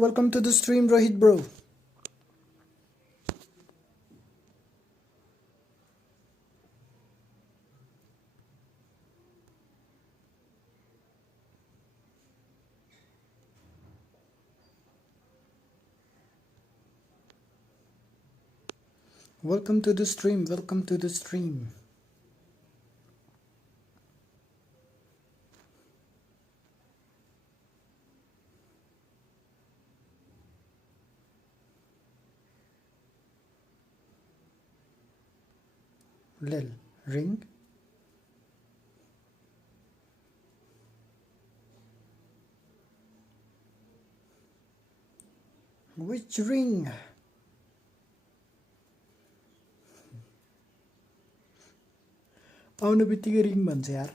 welcome to the stream, Rohit bro. Welcome to the stream, welcome to the stream. Lil, ring. Which ring? आउनु बित्तिकै ring भन्छ यार.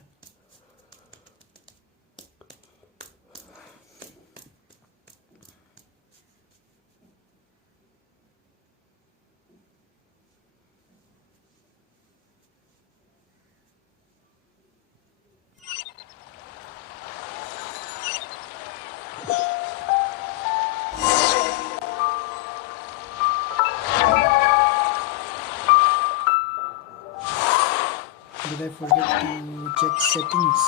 Did I forget to check settings?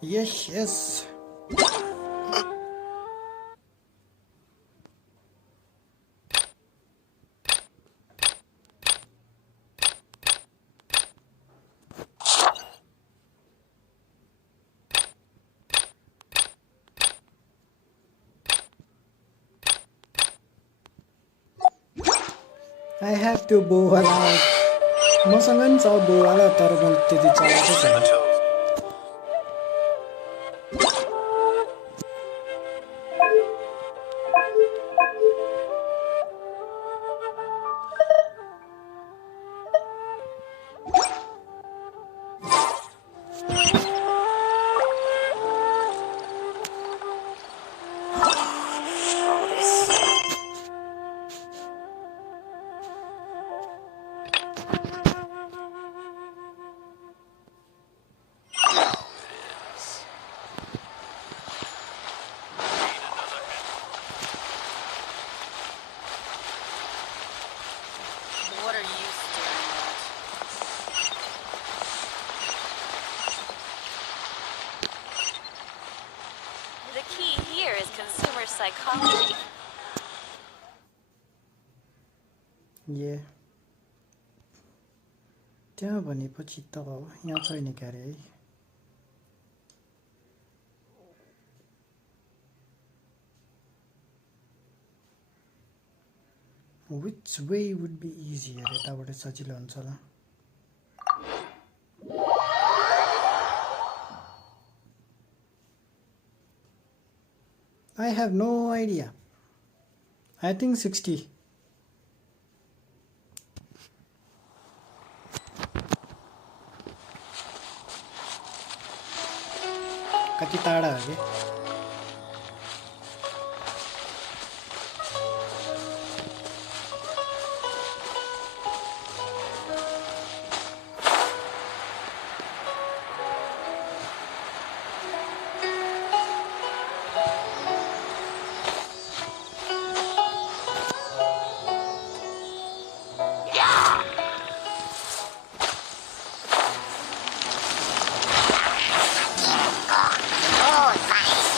Yes, yes. I have to bow वाला मसँग नि छ bow वाला तर मैले त्यति चलाएको छैन. Psychology. Yeah. त्यहाँ भनेपछि त यहाँ छैन क्यारे है. Which way would be easier? यताबाट सजिलो हुन्छ होला. I have no idea. I think 60. कति टाढा हो के? Oh, nice.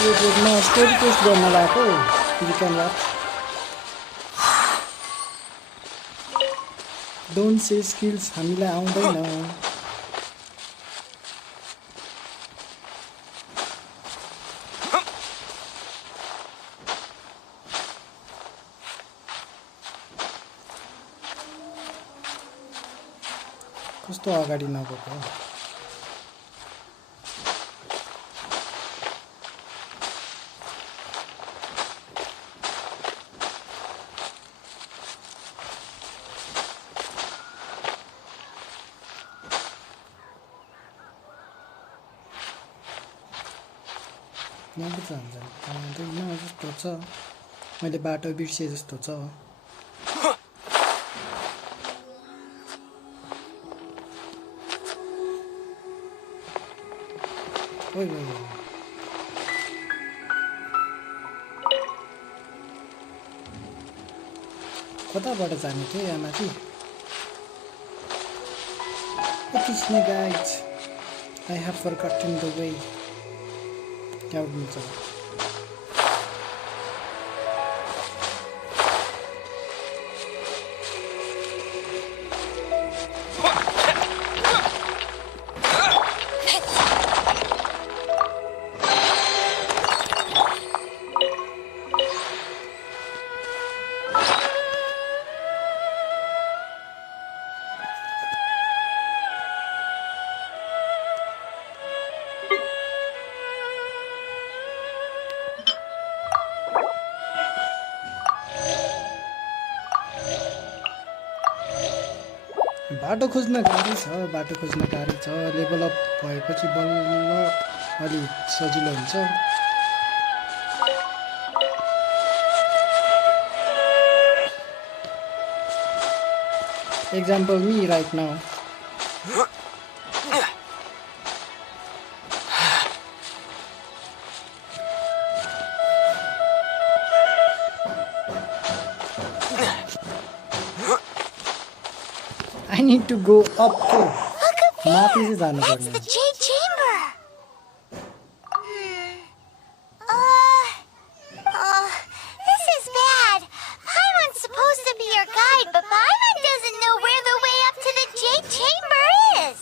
सिक्रेट रोडमा स्टोरी टेस्ट गर्न लगाएको you can watch don't say skills हामीलाई आउँदैन कस्तो अगाडि नगएको आउँदैन जस्तो छ मैले बाटो बिर्से जस्तो छ ओइ कताबाट जाने थियो यहाँ माथि एकैछिन guys I have forgotten the way त्यहाँबाट मिल्छ बाटो खोज्न गाह्रो छ लेभल अप भएपछि बल्ल अलि सजिलो हुन्छ example me right now I need to go up too. माथि चाहिँ जानु पर्ने That's the Jade Chamber. This is bad. Paimon's supposed to be your guide, but Paimon doesn't know where the way up to the Jade Chamber is.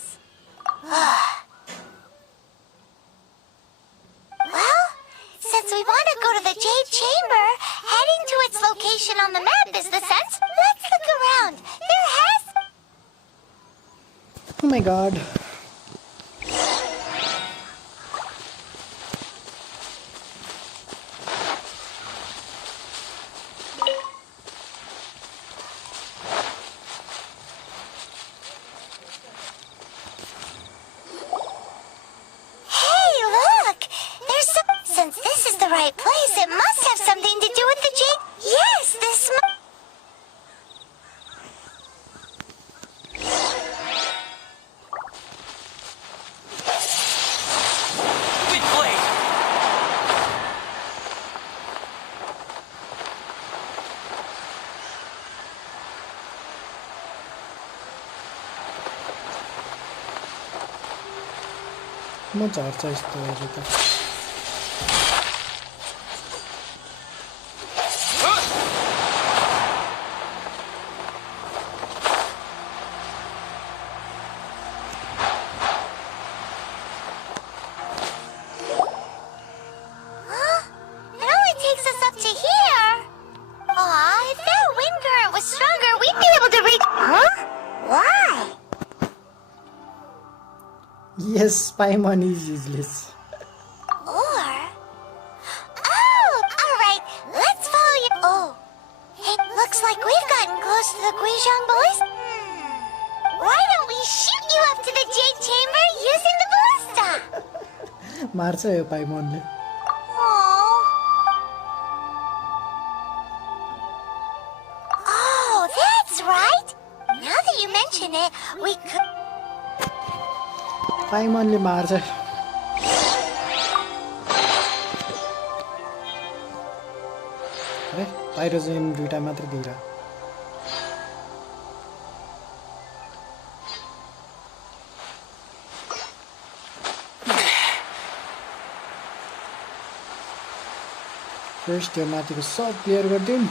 Well, since we want to go to the Jade Chamber, heading to its location on the map is the sense. Let's look around. There has Oh my god. Hey, look! There's some... Since this is the right place, it must have something to do with the Jade... Yes, this... म झर्छ यस्तो हेरेर त Yes, Paimon is useless. Or... Oh, alright, let's follow you. Oh, hey, looks like we've gotten close to the Guizhong boys. Why don't we shoot you up to the Jade Chamber using the ballista? मार्छ yo पाइमोनले Oh, that's right. Now that you mention it, we could... पाइमोनले मार्छ अरे पाइरोजन दुईटा मात्र दिइरा first त्यो माथिको सब clear गरिदिउँ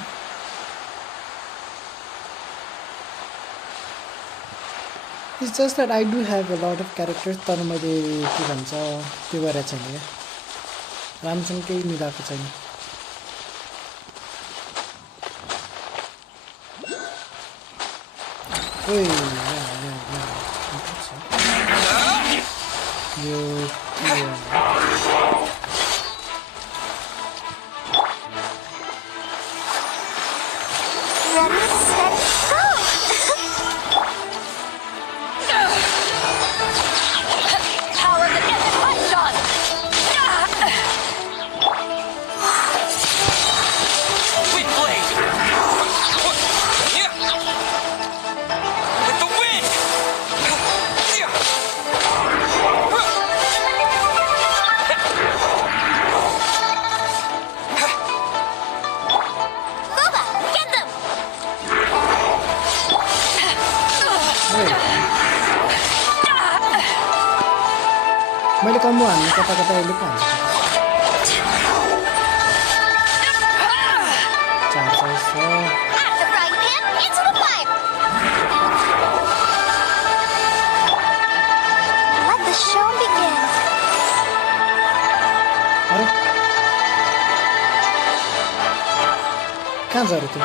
it's just that I do have a lot of characters तर मैले के भन्छ त्यो गरेको छैन क्या राम्रोसँग केही मिलाएको छैन ओइ यो Ready, set, go! Power the Genshin Python! Wind blade! With the wind! Boba, get them! मैले कम्बो हान्नु कता कता अहिले पो हान्छ 400 छ At the frying pan, into the fire! Let the show begin. अरे कहाँ छ अरे त्यो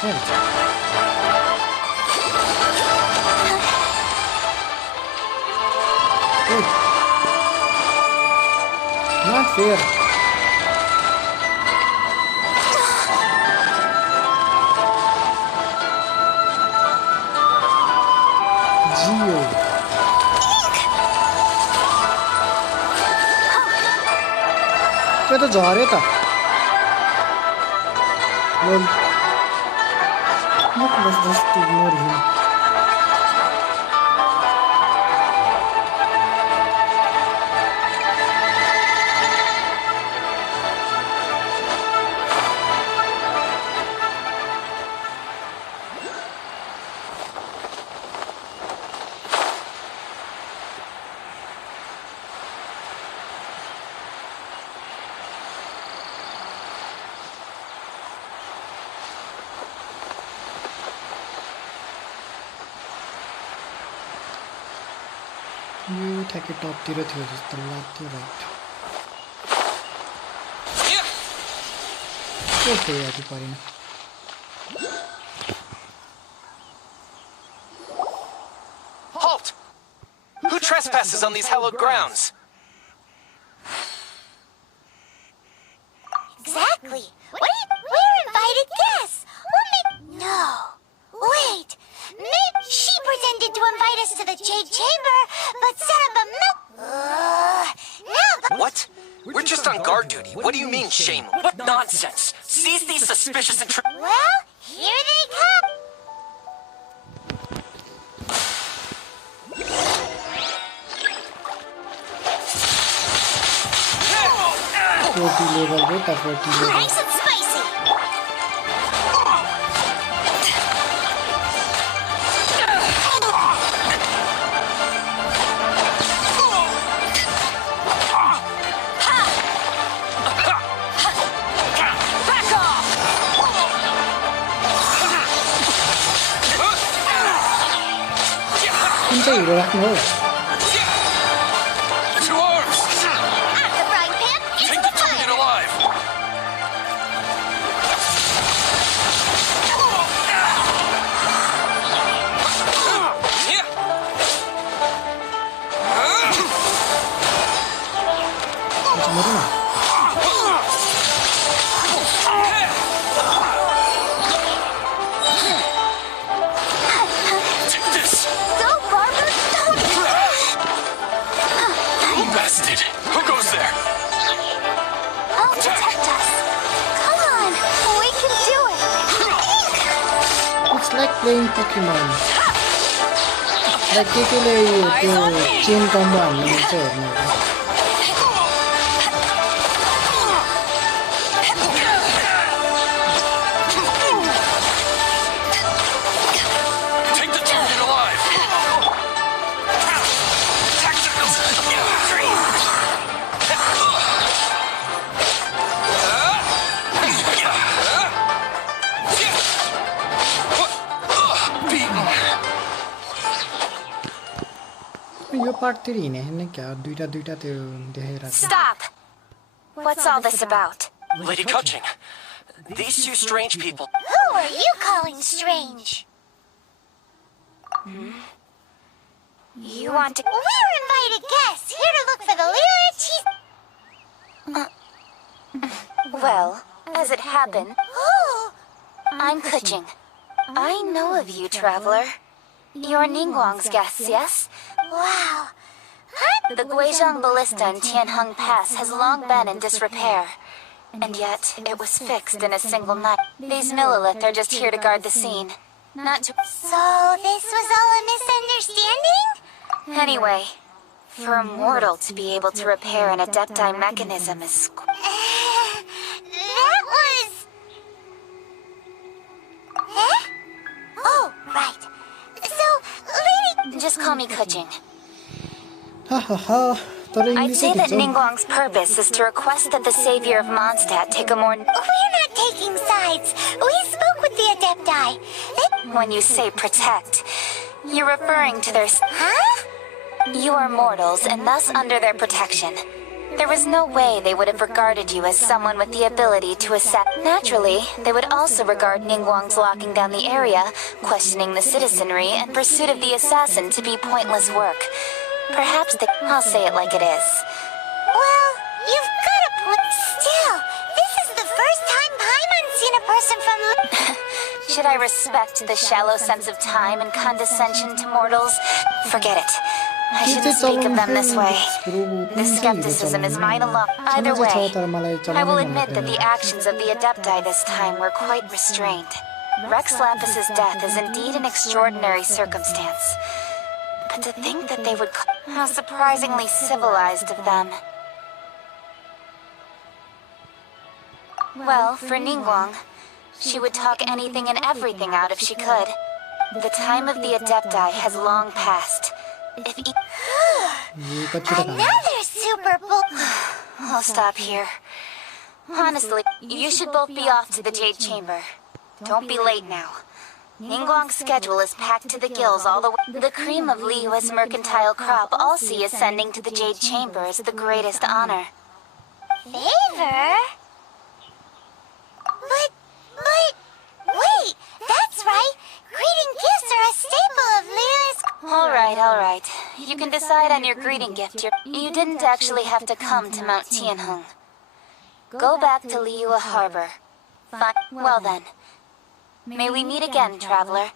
कहाँ छ? ओइ, not fair. जियो त्यो त झऱ्यो त लोल बस जस्तो इग्नोर हिम यो ठ्याक्कै टपतिर थियो जस्तो लाग्थ्यो राइट ओके अघि परेन Halt! Who trespasses on these hallowed grounds? Exactly. We're invited guests. We'll make... No. Wait. Maybe she pretended to invite us to the Jade Chamber, but set up a now the... What? We're just on guard duty. What do you mean, shame? What nonsense! Seize these suspicious Well, here they come. Forty level हो त 40 level Nice and spicy. Back off! कुन चाहिँ हिरो राख्नु हो To arms! At the frying pan, into Take the the target fire. alive! अच्छा मरु न Take this! Go, Barber. Don't. Bastard! Who goes there? I'll protect us. Come on. We can do it. It's like playing Pokemon like केले त्यो chain combo हान्नु मिल्छ हेर्नु Take the target alive! Yo part फेरि हिँड्ने क्या दुईटा दुईटा त्यो देखाइरहेको छ Stop! What's all this about? Lady Coaching, these two strange people. Who are you calling strange? You want to... We're invited guests, here to look for the Lila cheese... Well, as it happened... Who? I'm Kuching. I know of you, traveler. You're Ningguang's guests, yes? Wow. The Guizhong Ballista in Tianheng Pass has long been in disrepair. And yet, it was fixed in a single night. These Millilith are just here to guard the scene. Not to... So, this was all a misunderstanding? Anyway, for a mortal to be able to repair an Adepti mechanism is... that was... Eh? Oh, right. So, Lady... Just call me Kuching. हा हा हा तर I'd इङ्ग्लिसै say that ठिक छ Ningguang's purpose is to request that the savior of Mondstadt take a more... We're not taking sides. We spoke with the Adepti. When you say protect, you're referring to their... Huh? You are mortals and thus under their protection. There was no way they would have regarded you as someone with the ability to assess... Naturally, they would also regard Ningguang's locking down the area, questioning the citizenry, and pursuit of the assassin to be pointless work. Perhaps I'll say it like it is. Well, you've got a point. Still, this is the first time Paimon's seen a person from... Should I respect the shallow sense of time and condescension to mortals? Forget it. I shouldn't speak of them this way. This skepticism is mine alone. Either way, I will admit that the actions of the Adepti this time were quite restrained. Rex Lapus's death is indeed an extraordinary circumstance. But to think that they would... How surprisingly civilized of them. Well, for Ningguang, she would talk anything and everything out if she could. The time of the Adepti has long passed. If Another super bull... I'll stop here. Honestly, you should both be off to the Jade Chamber. Don't be late now. Ningguang's schedule is packed to the gills all the way. The cream of Liyue's mercantile crop all see ascending to the Jade Chamber as the greatest honor. Favor? But, wait, that's right. Greeting gifts are a staple of Liyue's... All right. You can decide on your greeting gift. You didn't actually have to come to Mount Tianheng. Go back to Liyue Harbor. Fine. Well then. May we meet again, traveler.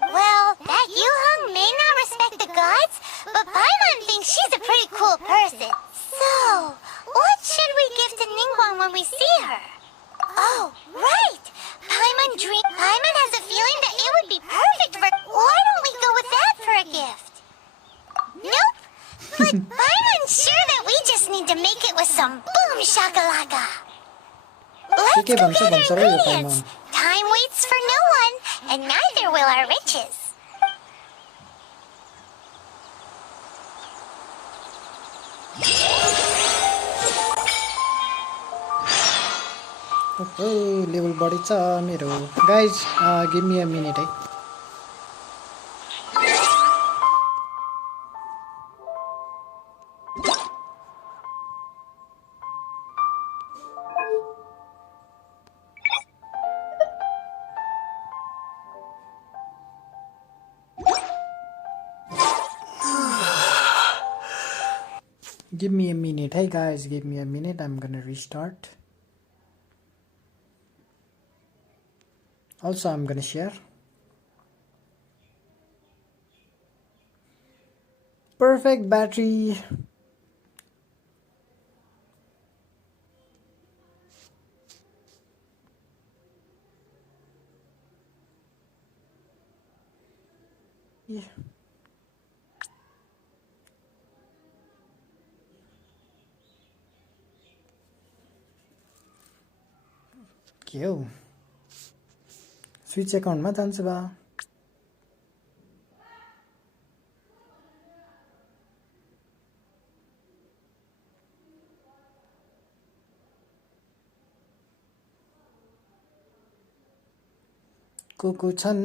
Well, that Yuheng may not respect the gods, but Paimon thinks she's a pretty cool person. So, what should we give to Ningguang when we see her? Oh, right! Paimon has a feeling that it would be perfect for... Why don't we go with that for a gift? Nope! But Paimon's sure that we just need to make it with some boom shakalaka. Let's compare their ingredients. Time waits for no one, and neither will our riches. Oh, level body छ मेरो guys, give me a minute है Give me a minute. Hey guys, give me a minute. I'm gonna restart. Also, I'm gonna share. Perfect battery. Yeah. के हो switch अकाउन्टमा जान्छ बा को छन्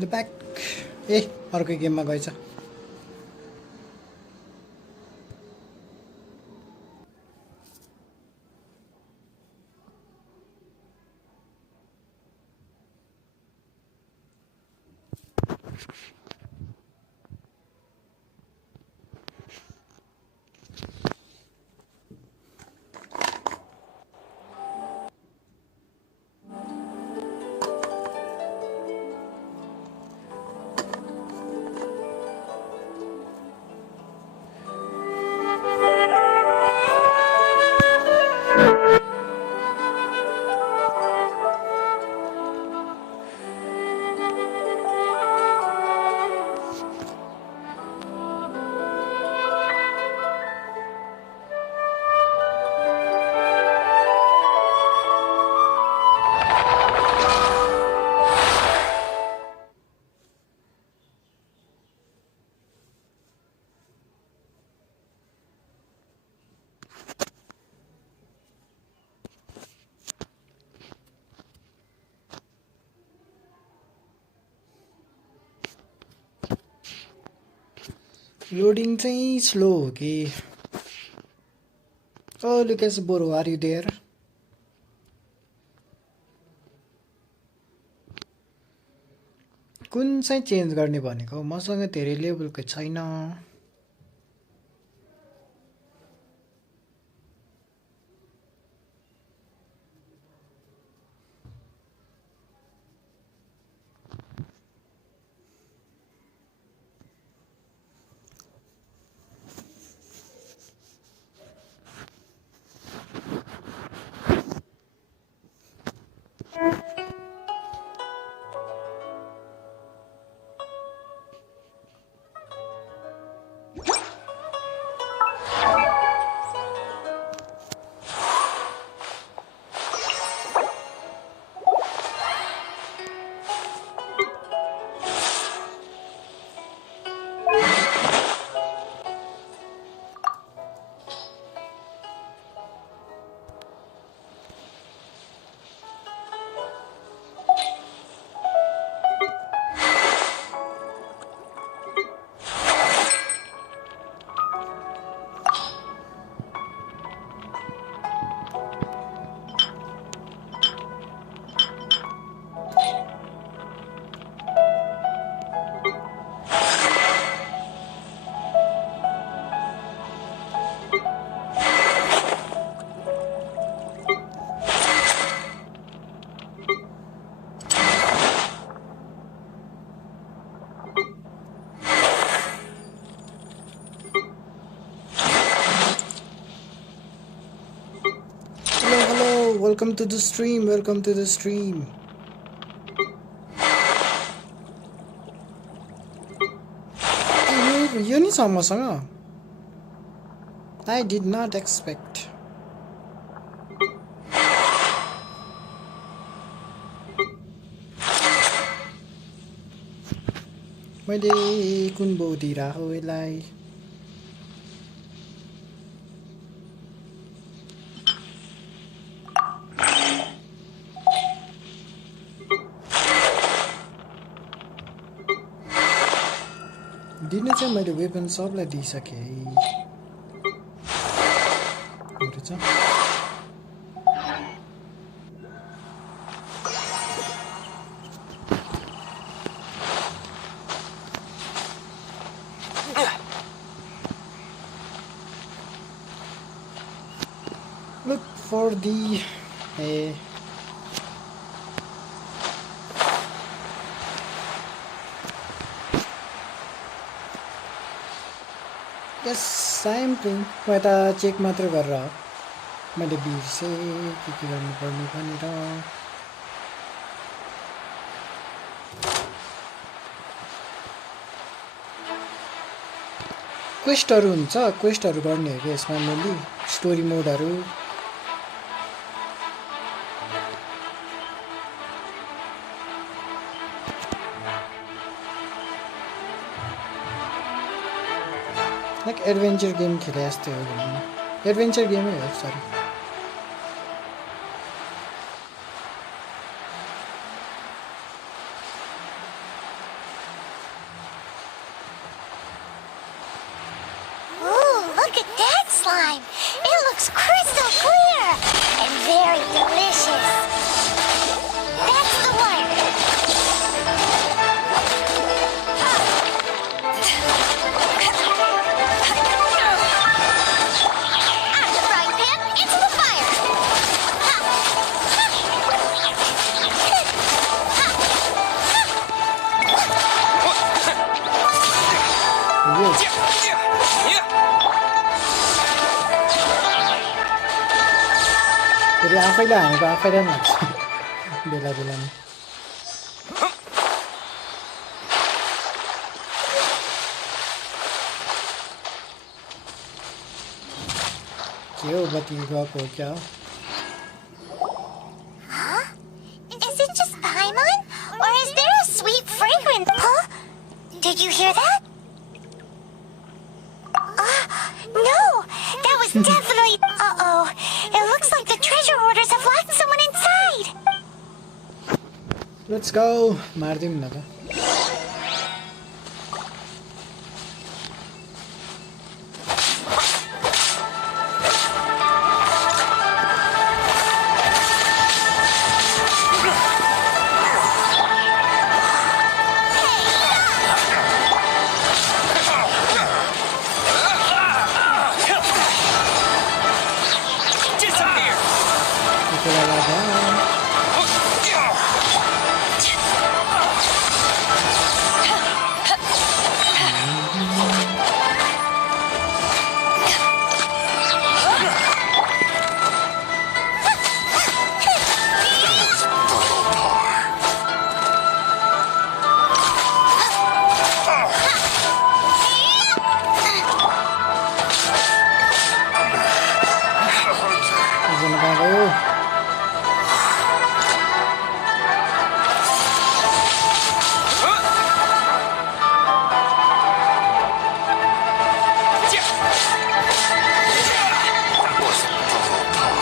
the back ए अर्को गेममा गएछ लोडिङ चाहिँ स्लो हो कि ओ लुकेस बोरो आर यु देयर कुन चाहिँ चेन्ज गर्ने भनेको मसँग धेरै लेभलको छैन Welcome to the stream. Welcome to the stream. यो नि छ मसँग. I did not expect. मैले कुन बौदी राहो यसलाई. दिने चाहिँ मैले वेपन सबलाई दिइसकेँ रहेछ Look for the Yes, same thing. म यता चेक मात्र गरेर मैले बिर्सेँ के गर्नुपर्ने भनेर क्वेस्टहरु हुन्छ क्वेस्टहरु गर्ने हो कि यसमा मेनली स्टोरी मोडहरु लाइक एडभेन्चर गेम खेले जस्तै हो भनौँ एडभेन्चर गेमै हो सरी that slime. It looks crystal clear and very delicious. That's the one. Out of the frying pan, into the fire. फेरि आफैले हानेको आफैलाई पनि लाग्छ बेला बेलामा के हो बत्ती गएको हो क्या हो Huh? Is it just Paimon? Or is there a sweet fragrance? Huh? Did you hear that? No! That was definitely... Uh-oh. It looks like the treasure hoarders have locked someone inside! Let's go! मार्दिउँ न त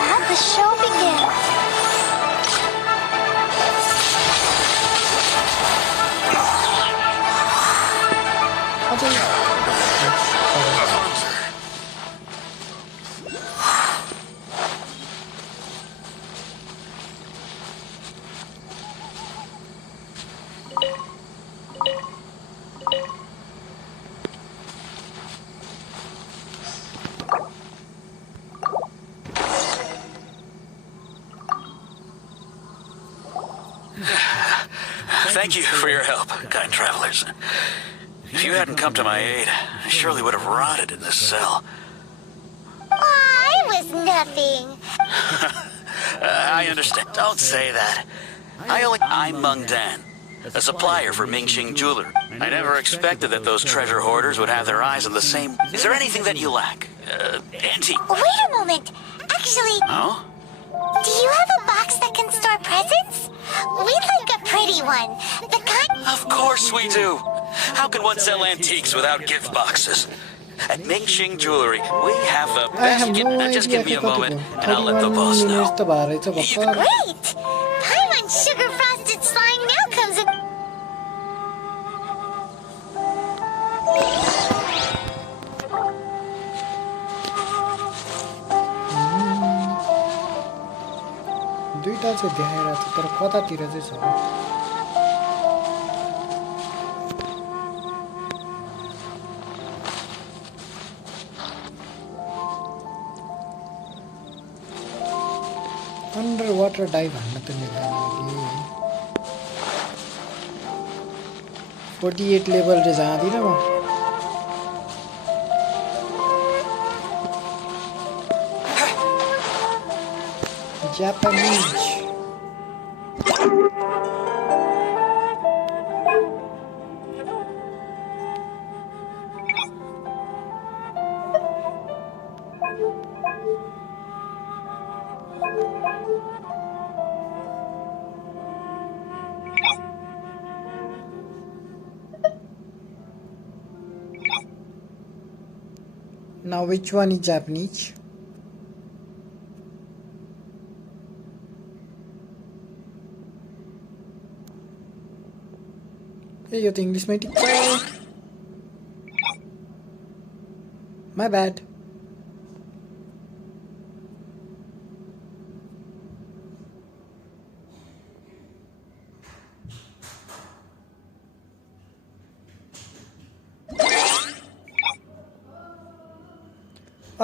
Let the show begin. Thank you for your help, kind travelers. If you hadn't come to my aid, I surely would have rotted in this cell. It was nothing. I understand. Don't say that. I'm Meng Dan, a supplier for Mingxing Jewelry. I never expected that those treasure hoarders would have their eyes on the same... Is there anything that you lack? Antique? Wait a moment. Actually, Oh? do you have a box that can store presents? We'd like a pretty one. The kind... Of course we do. How can one sell antiques without gift boxes? At Mingxing Jewelry, we have the I have best... no Just idea give me a कतिको moment, and I'll let the 31 boss know. minutes त भएर चाहिँ भर्खर Great! Paimon sugar frosted slime now comes in... दुईटा चाहिँ देखाइरहेको छ तर कतातिर चाहिँ छ अन्डर वाटर डाइभ हान्न त मिल्दैन अहिले 48 लेभल चाहिँ जाँदिनँ म Japanese. Now which one is Japanese? Hey, you think this might be My bad.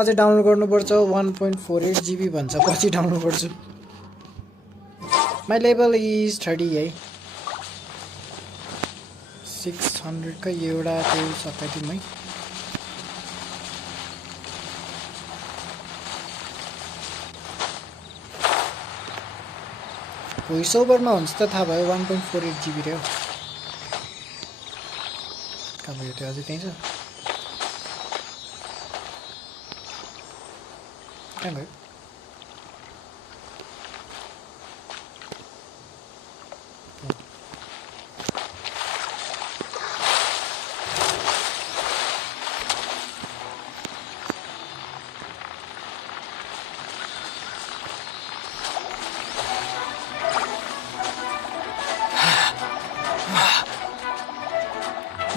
अझै डाउनलोड गर्नुपर्छ 1.48 GB भन्छ पछि डाउनलोड गर्छु माई लेभल इज 30 है 600 कै एउटा त्यो सकाइदिउँ है भोइस ओभरमा हुन्छ त थाहा भयो 1.48 GB रे हो कहाँ भयो त्यो अझै त्यहीँ छ कहाँ गयो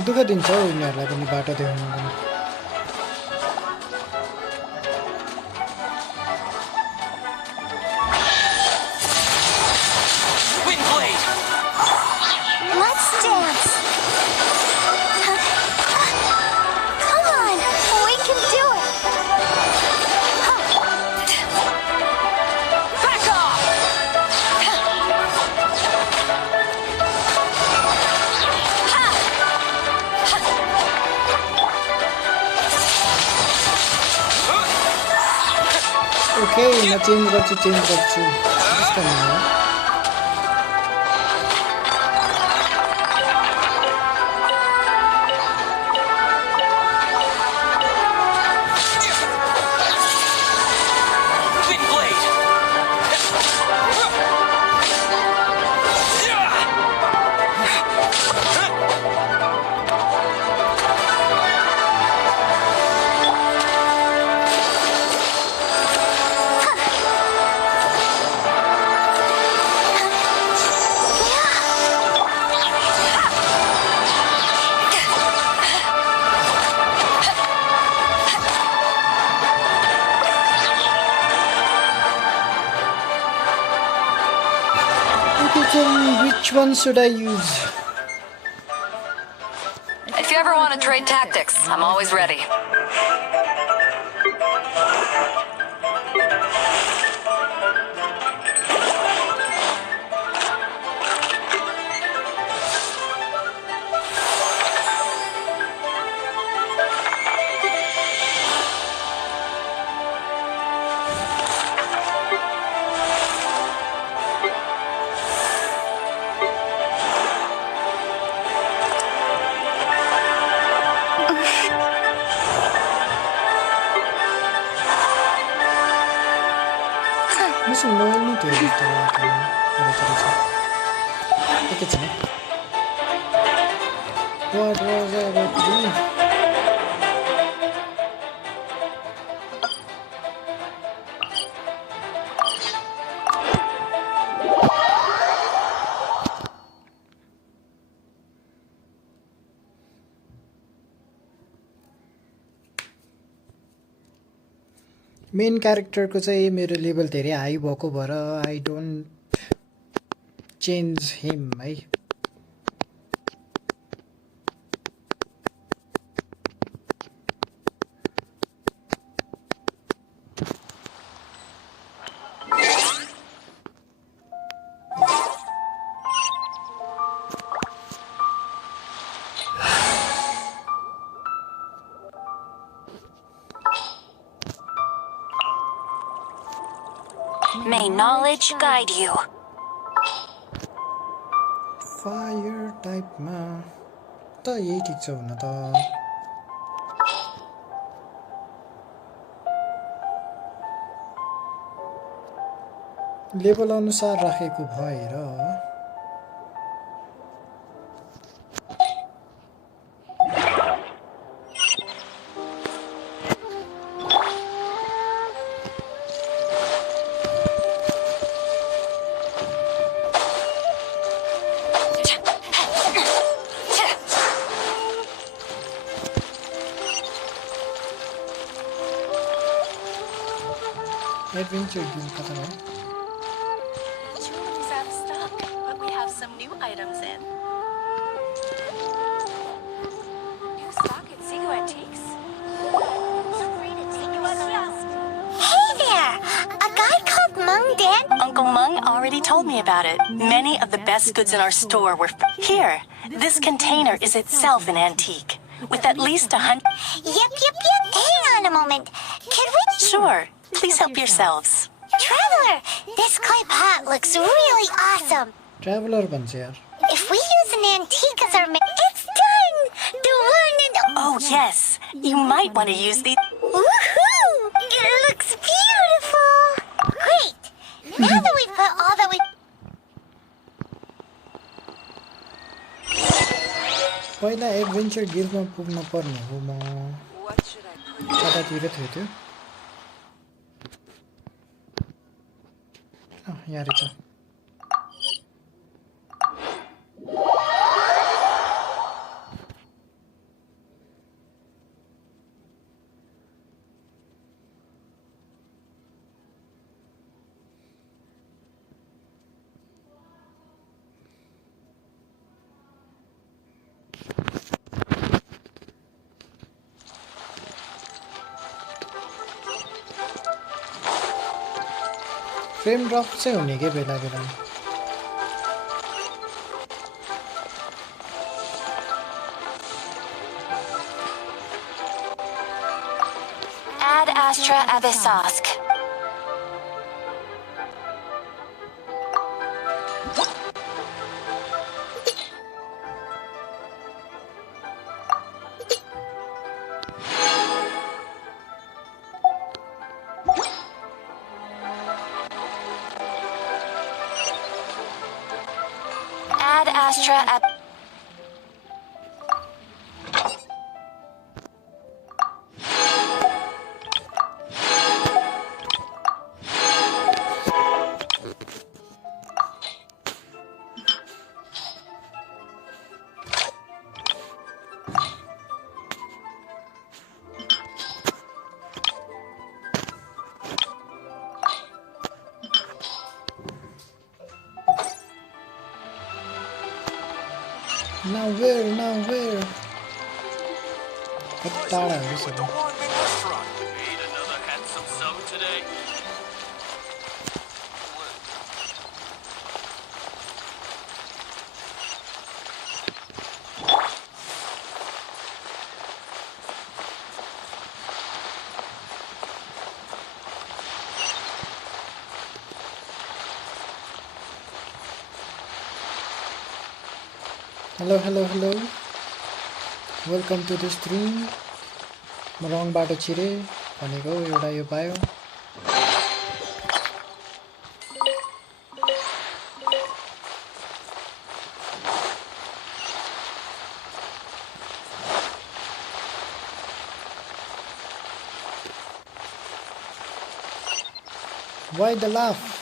दुःख दिन्छ हौ यिनीहरूलाई पनि बाटो देखाउनु पनि Let's dance. Come on, we can do it. Back off! Okay म चेन्ज गर्छु त्यस्तो हुँदैन Which one should I use? If you ever want to trade tactics, I'm always ready. Muszę nie to jest Jakie ceny? What was I about to do? Main क्यारेक्टरको चाहिँ मेरो level धेरै high भएको भएर I don't change him है May knowledge guide you. Fire टाइपमा त यही ठिक छ हुन त लेभल अनुसार राखेको भएर Adventure game खत्म है Jewelry's out of stock, but we have some new items in. New stock at Seago Antiques? Feel free to take your already told me about it. Many of the best goods in our store were... Here, this container is itself an antique, with at least 100... Yep. Hang on a moment. Could we... Sure, please help yourselves. Traveler, this clay pot looks really awesome. ट्रैभलर भन्छ यार If we use an antique as our... It's done! The one and... Oh, yes. You might want to use the... Woohoo! It looks beautiful! Great! Now that we've put all that we... पहिला adventure गिल्डमा पुग्नु पर्ने हो म कतातिर थियो त्यो यहाँ रहेछ फ्रेम ड्रप चाहिँ हुने के बेला बेलामा Ad Astra Abyssosque. Ad Astra Ab... Now where? कति टाढाहरू छ Need another handsome sub today? Hello. Welcome to the stream. म रङ बाटो छिरे भनेको एउटा यो पायो Why the laugh?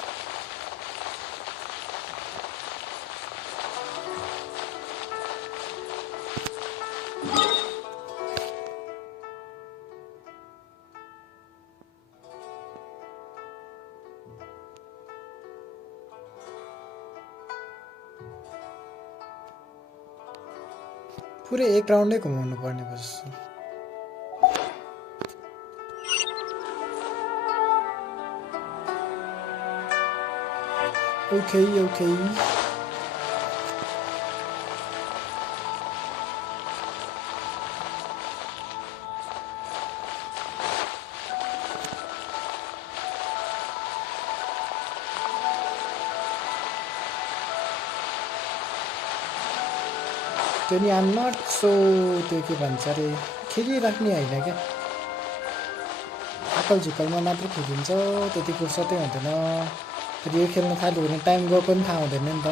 पुरै एक राउन्डै घुमाउनु पर्ने भयो जस्तो Okay. Then I'm not so त्यो के भन्छ अरे खेलिराख्ने होइन क्या अकल झुकलमा मात्र खेलिन्छ त्यति फुर्सदै हुँदैन फेरि यो खेल्न थाल्यो भने टाइम गएको पनि थाहा हुँदैन नि त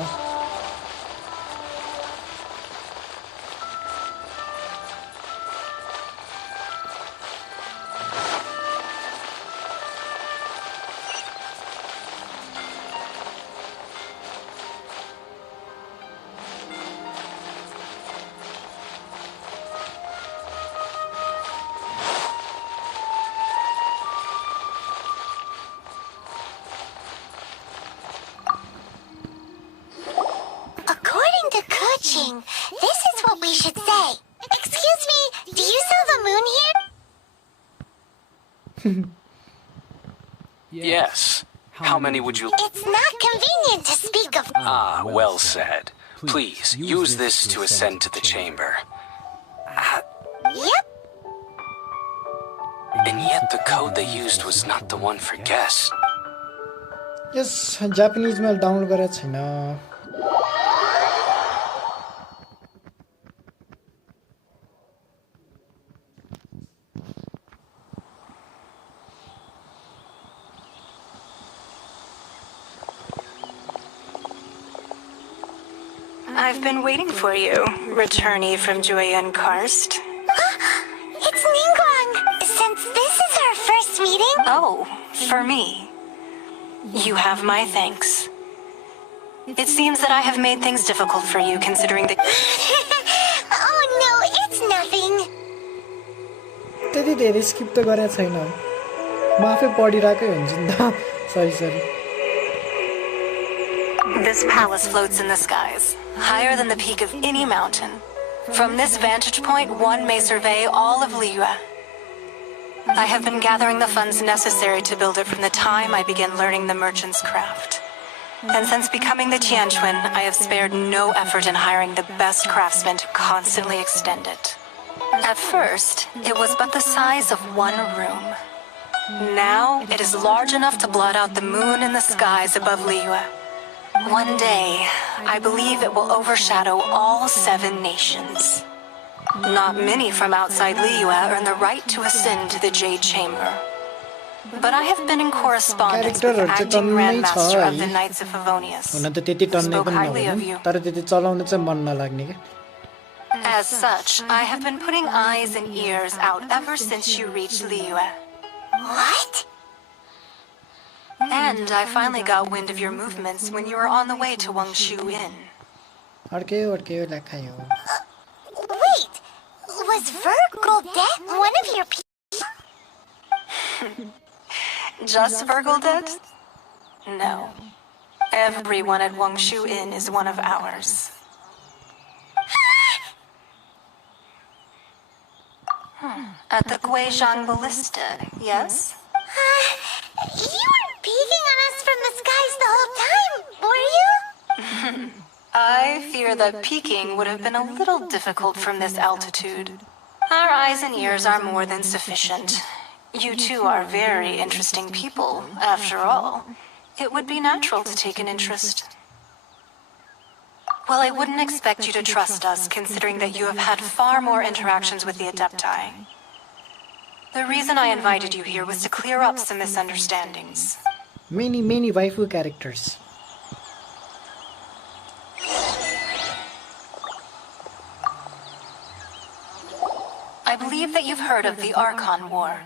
This is what we should say. Excuse me, do you sell the moon here? Yes. How many would you... It's not convenient to speak of. Ah, well said. Please, use this to ascend to the chamber. Yep. And yet the code they used was not the one for guest. Yes, Japanese mail download गरेको छैन. I've been waiting for you, returnee from Jueyun Karst. It's Ningguang. Since this is our first meeting. Oh, for me. You have my thanks. It seems that I have made things difficult for you, considering the... Oh no, it's nothing. त्यति धेरै skip त गरेको छैन. म आफै पढिराकै हुन्छु नि त. सरी. This palace floats in the skies, higher than the peak of any mountain. From this vantage point, one may survey all of Liyue. I have been gathering the funds necessary to build it from the time I began learning the merchant's craft. And since becoming the Tianquan, I have spared no effort in hiring the best craftsmen to constantly extend it. At first, it was but the size of one room. Now, it is large enough to blot out the moon in the skies above Liyue. One day, I believe it will overshadow all 7 nations. Not many from outside Liyue earn the right to ascend to the Jade Chamber. But I have been in correspondence with the acting Grandmaster of the Knights of Favonius. हुन त त्यति टन्नै Spoke पनि highly of नहुनु, you. तर त्यति चलाउन चाहिँ मन नलाग्ने के. As such, I have been putting eyes and ears out ever since you reached Liyue. What? And I finally got wind of your movements when you were on the way to Wangshu Inn. अड्के लाखायो. Wait, was Virgil Death one of your people? Just Virgil dead? No. Everyone at Wangshu Inn is one of ours. At the Guizhang Ballista, yes? You weren't peeking on us from the skies the whole time, were you? I fear that peeking would have been a little difficult from this altitude. Our eyes and ears are more than sufficient. You two are very interesting people, after all. It would be natural to take an interest. Well, I wouldn't expect you to trust us, considering that you have had far more interactions with the Adepti. The reason I invited you here was to clear up some misunderstandings. Many waifu characters. I believe that you've heard of the Archon War.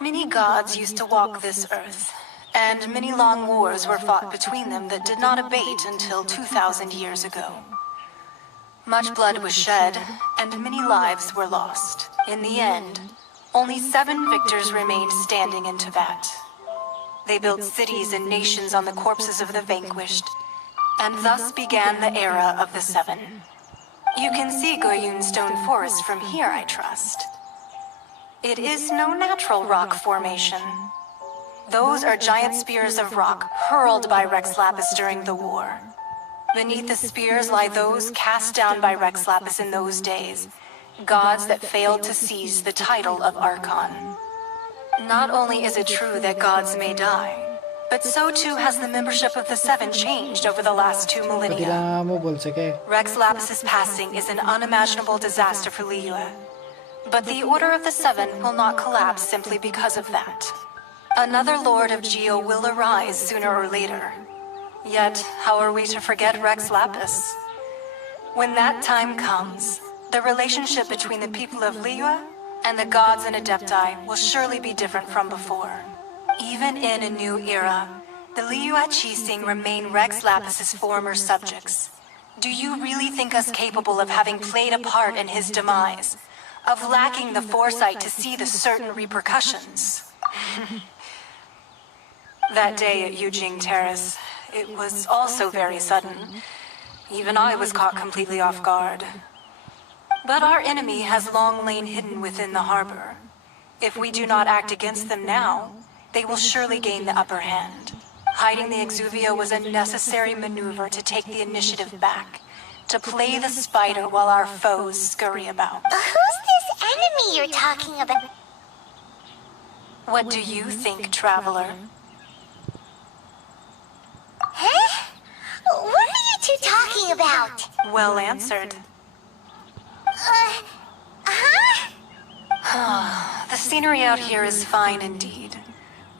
Many gods used to walk this earth, and many long wars were fought between them that did not abate until 2,000 years ago. Much blood was shed, and many lives were lost. In the end, only 7 victors remained standing in Tibet. They built cities and nations on the corpses of the vanquished, and thus began the era of the 7. You can see Goyun Stone Forest from here, I trust. It is no natural rock formation. Those are giant spears of rock hurled by Rex Lapis during the war. Beneath the spears lie those cast down by Rex Lapis in those days, gods that failed to seize the title of Archon. Not only is it true that gods may die, but so too has the membership of the 7 changed over the last 2 millennia. Rex Lapis's passing is an unimaginable disaster for Liyue. But the Order of the 7 will not collapse simply because of that. Another Lord of Geo will arise sooner or later. Yet, how are we to forget Rex Lapis? When that time comes, the relationship between the people of Liyue and the gods and Adepti will surely be different from before. Even in a new era, the Liyue Qixing remain Rex Lapis's former subjects. Do you really think us capable of having played a part in his demise? Of lacking the foresight to see the certain repercussions? That day at Yujing Terrace, it was also very sudden. Even I was caught completely off guard. But our enemy has long lain hidden within the harbor. If we do not act against them now, they will surely gain the upper hand. Hiding the Exuvia was a necessary maneuver to take the initiative back, to play the spider while our foes scurry about. Who's this enemy you're talking about? What do you think, Traveler? Huh? What are you two talking about? Well answered. Huh? The scenery out here is fine indeed,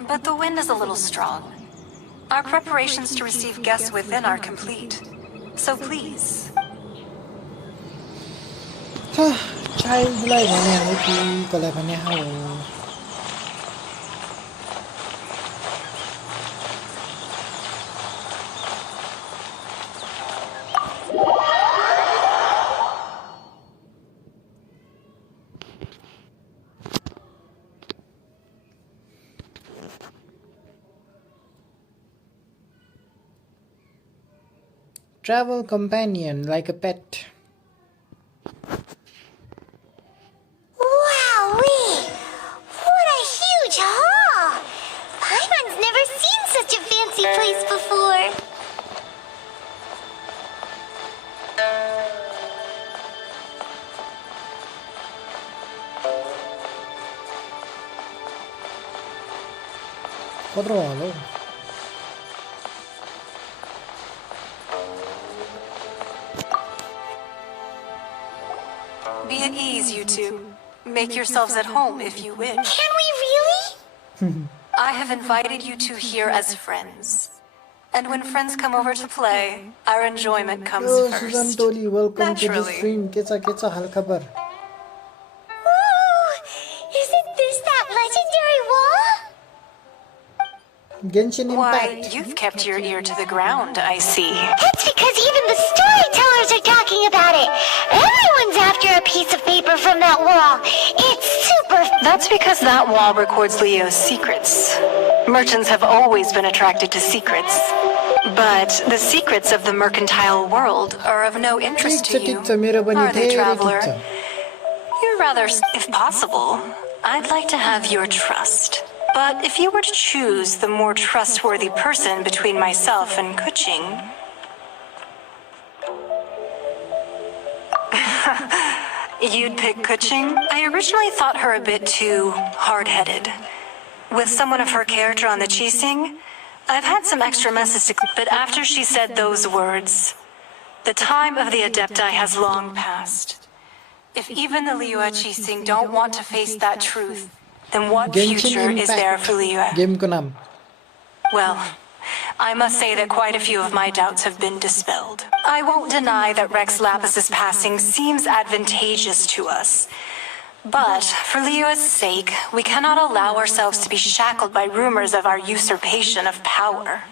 but the wind is a little strong. Our preparations to receive guests within are complete, so please. चाइल्डलाई भने हो कि कसलाई भने हो Travel companion like a pet. Wowee! What a huge hall! Paimon's never seen such a fancy place before. Kotro halo. Be at ease, you two. Make yourselves at home if you wish. Can we really? I have invited you two here as friends. And when friends come over to play, our enjoyment comes Yo, Susan first. Toli, welcome to the Naturally. stream. Kecha hal khabar. Ooh, isn't this that legendary wall? Genshin Why, Impact. you've kept your ear to the ground, I see. That's because even the storytellers are talking about it. Everyone's after a piece of paper from that wall. It's super... That's because that wall records Leo's secrets. Merchants have always been attracted to secrets. But the secrets of the mercantile world are of no interest to you, are they, Traveler? You're rather... If possible, I'd like to have your trust. But if you were to choose the more trustworthy person between myself and Kuching... You'd pick Kuching? I originally thought her a bit too hard-headed. With someone of her character on the Qixing, I've had some extra messages, but after she said those words, the time of the Adepti has long passed. If even the Liyue Qixing don't want to face that truth, then what future is there for Liyue? Game ko naam. Well, I must say that quite a few of my doubts have been dispelled. I won't deny that Rex Lapis's passing seems advantageous to us. But, for Liyue's sake, we cannot allow ourselves to be shackled by rumors of our usurpation of power.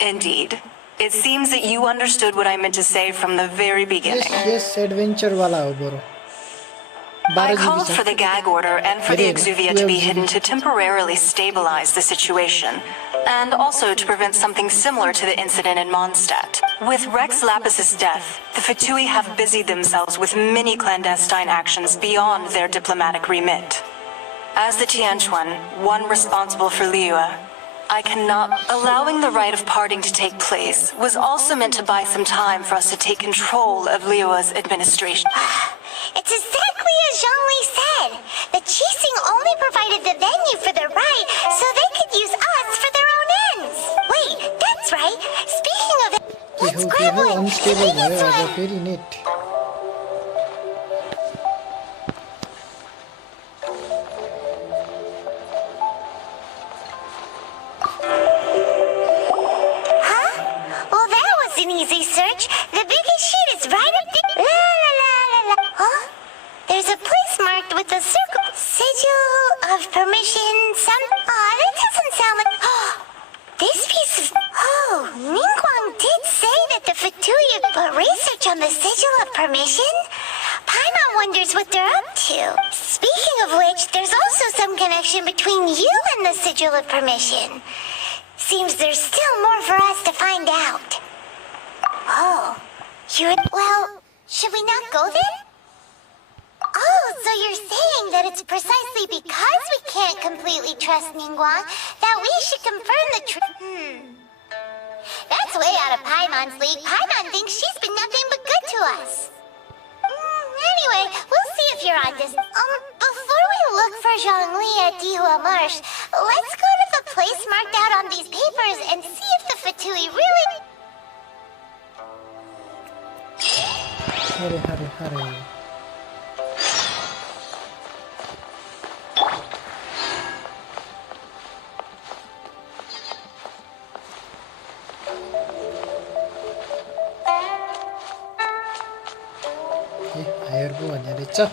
Indeed. It seems that you understood what I meant to say from the very beginning. Yes, adventure wala ho bro. I called for the gag order and for the Exuvia to be hidden to temporarily stabilize the situation, and also to prevent something similar to the incident in Mondstadt. With Rex Lapis's death, the Fatui have busied themselves with many clandestine actions beyond their diplomatic remit. As the Tianquan, one responsible for Liyue, I cannot... Allowing the rite of parting to take place was also meant to buy some time for us to take control of Liyue's administration. It's exactly as Zhongli said. The Qixing only provided the venue for their rite so they could use us for their own ends. Wait, that's right. Speaking of it, let's grab one. Unstable Maybe this भयो one. अब फेरि net Huh? Well, that was an easy search. The biggest sheet is right up there. La la la la la. Huh? There's a place marked with a circle. Sigil of permission. That doesn't sound like... This piece of... Oh, Ningguang did say that the Fatui put research on the Sigil of Permission. Paimon wonders what they're up to. Speaking of which, there's also some connection between you and the Sigil of Permission. Seems there's still more for us to find out. Oh, well, should we not go then? Oh, so you're saying that it's precisely because we can't completely trust Ningguang that we should confirm the That's way out of Paimon's league. Paimon thinks she's been nothing but good to us. Anyway, we'll see if you're on this. Before we look for Zhongli at Dihua Marsh, let's go to the place marked out on these papers and see if the Fatui really... Hurry. 아이고 아니야 됐죠?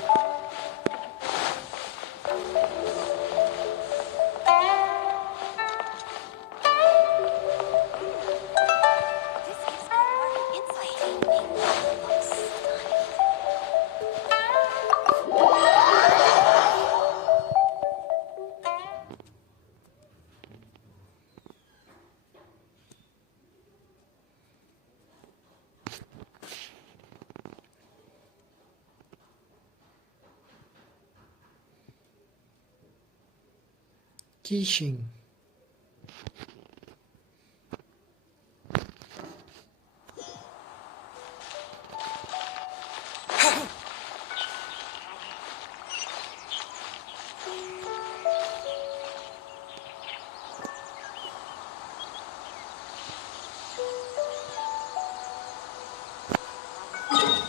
Genshin.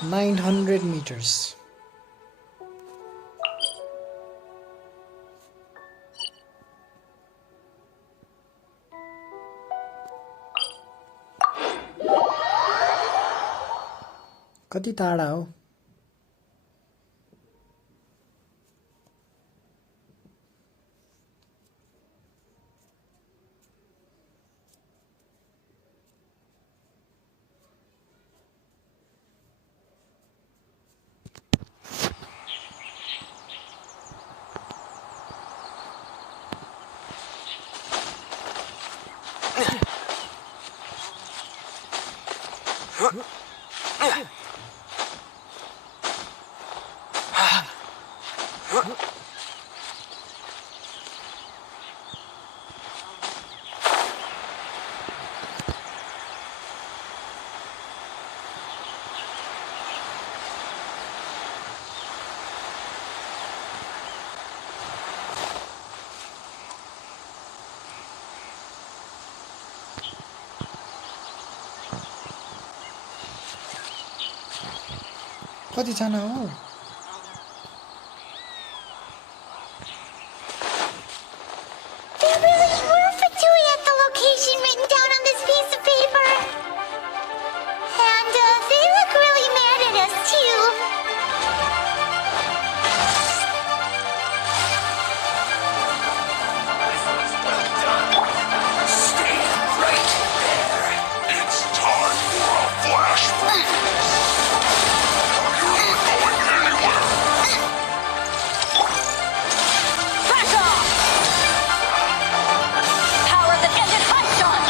$900. कति टाढा हो कति जना हो There really were Fatui at the location written down on this piece of paper. And they look really mad at us too. Stay right there. It's time for a flashback. Back off! Power that ended Haishan!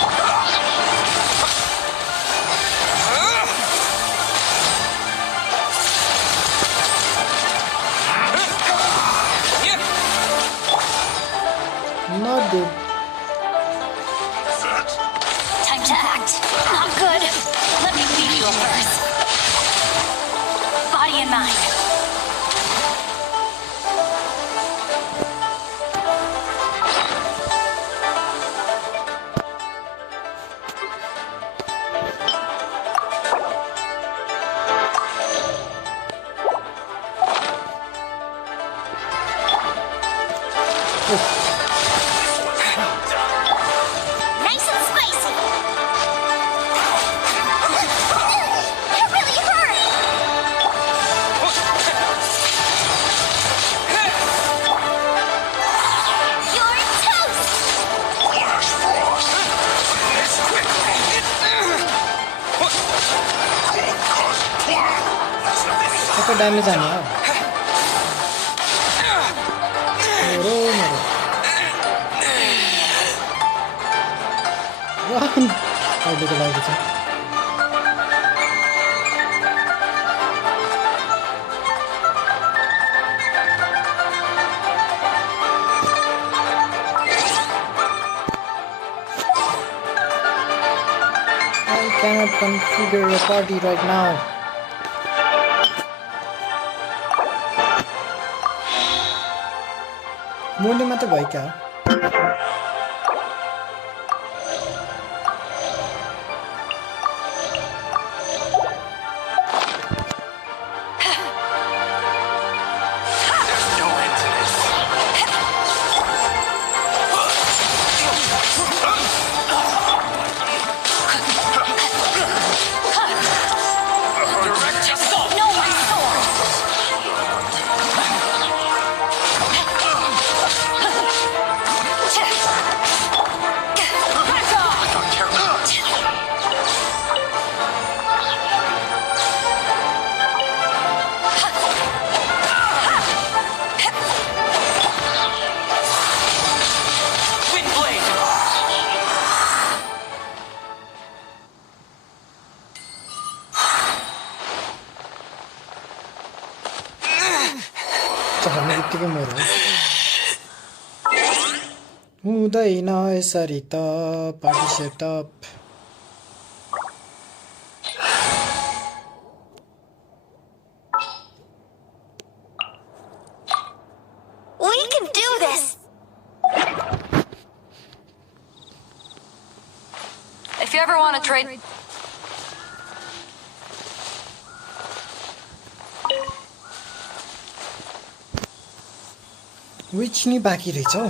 Not good. Time to act. Not good. Let me lead you a verse. Body and mind. Nice and spicy. That really hurt. You're toast. Flash frost. It's quick. Cold cut plan. कति damage हाने हो मेरो वाहन अहिलेको लागि चाहिँ cannot configure a party right now. मोडले मात्र भयो क्या? चढ्ने बित्तिकै मर्यो हुँदैन यसरी त party setup We can do this! If you ever want to trade... विच नि बाँकी रहेछ हौ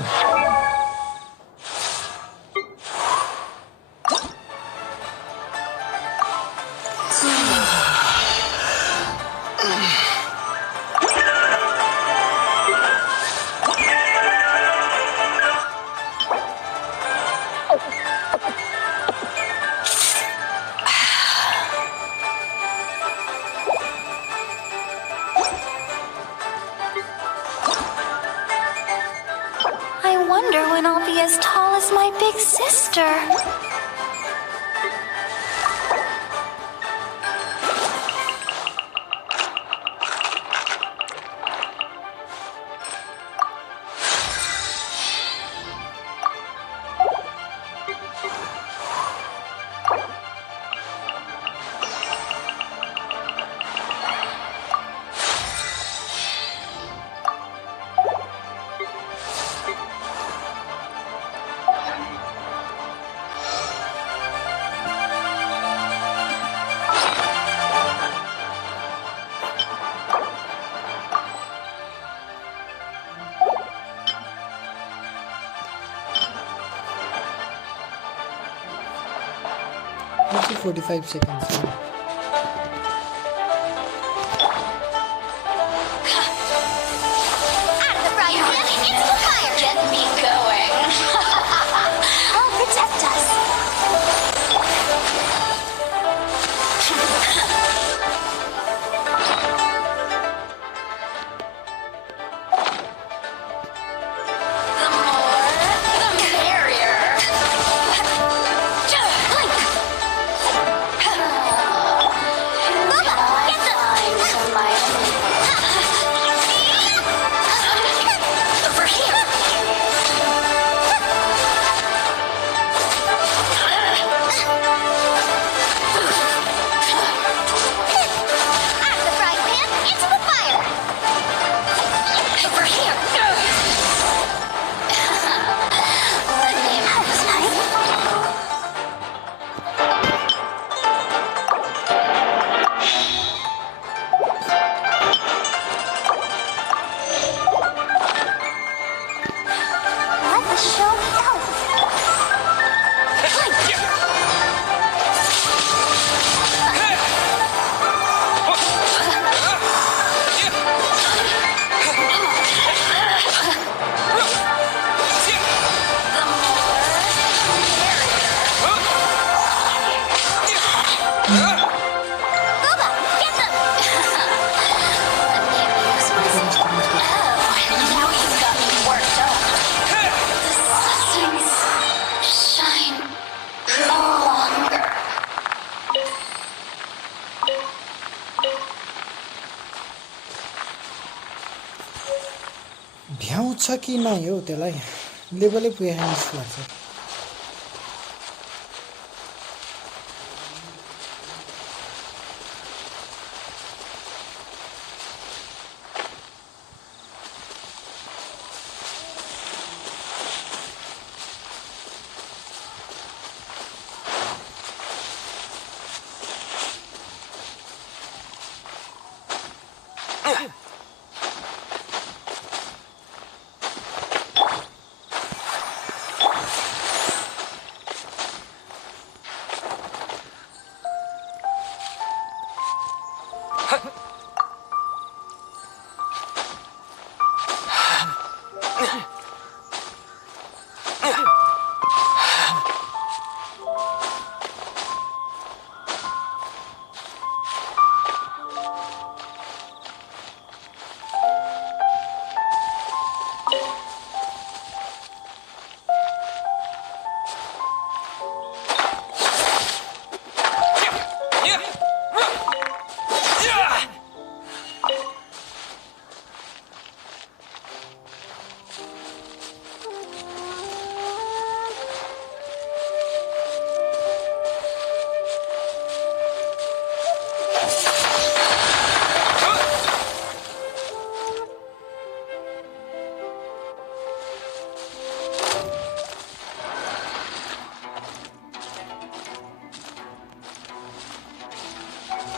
I wonder when I'll be as tall as my big sister. This is 45 seconds. Out of the frying pan, into the fire! Get me going. I'll protect us. The more, the merrier. Booba, get them! Over here. Out of the frying pan, into the fire! Over here. Let me That was nice. Let the show go. Booba, get them! Now you've got me worked up. The suns shine no longer. भ्याउ छ कि नै हो त्यसलाई लेभलै पुगेको जस्तो लाग्छ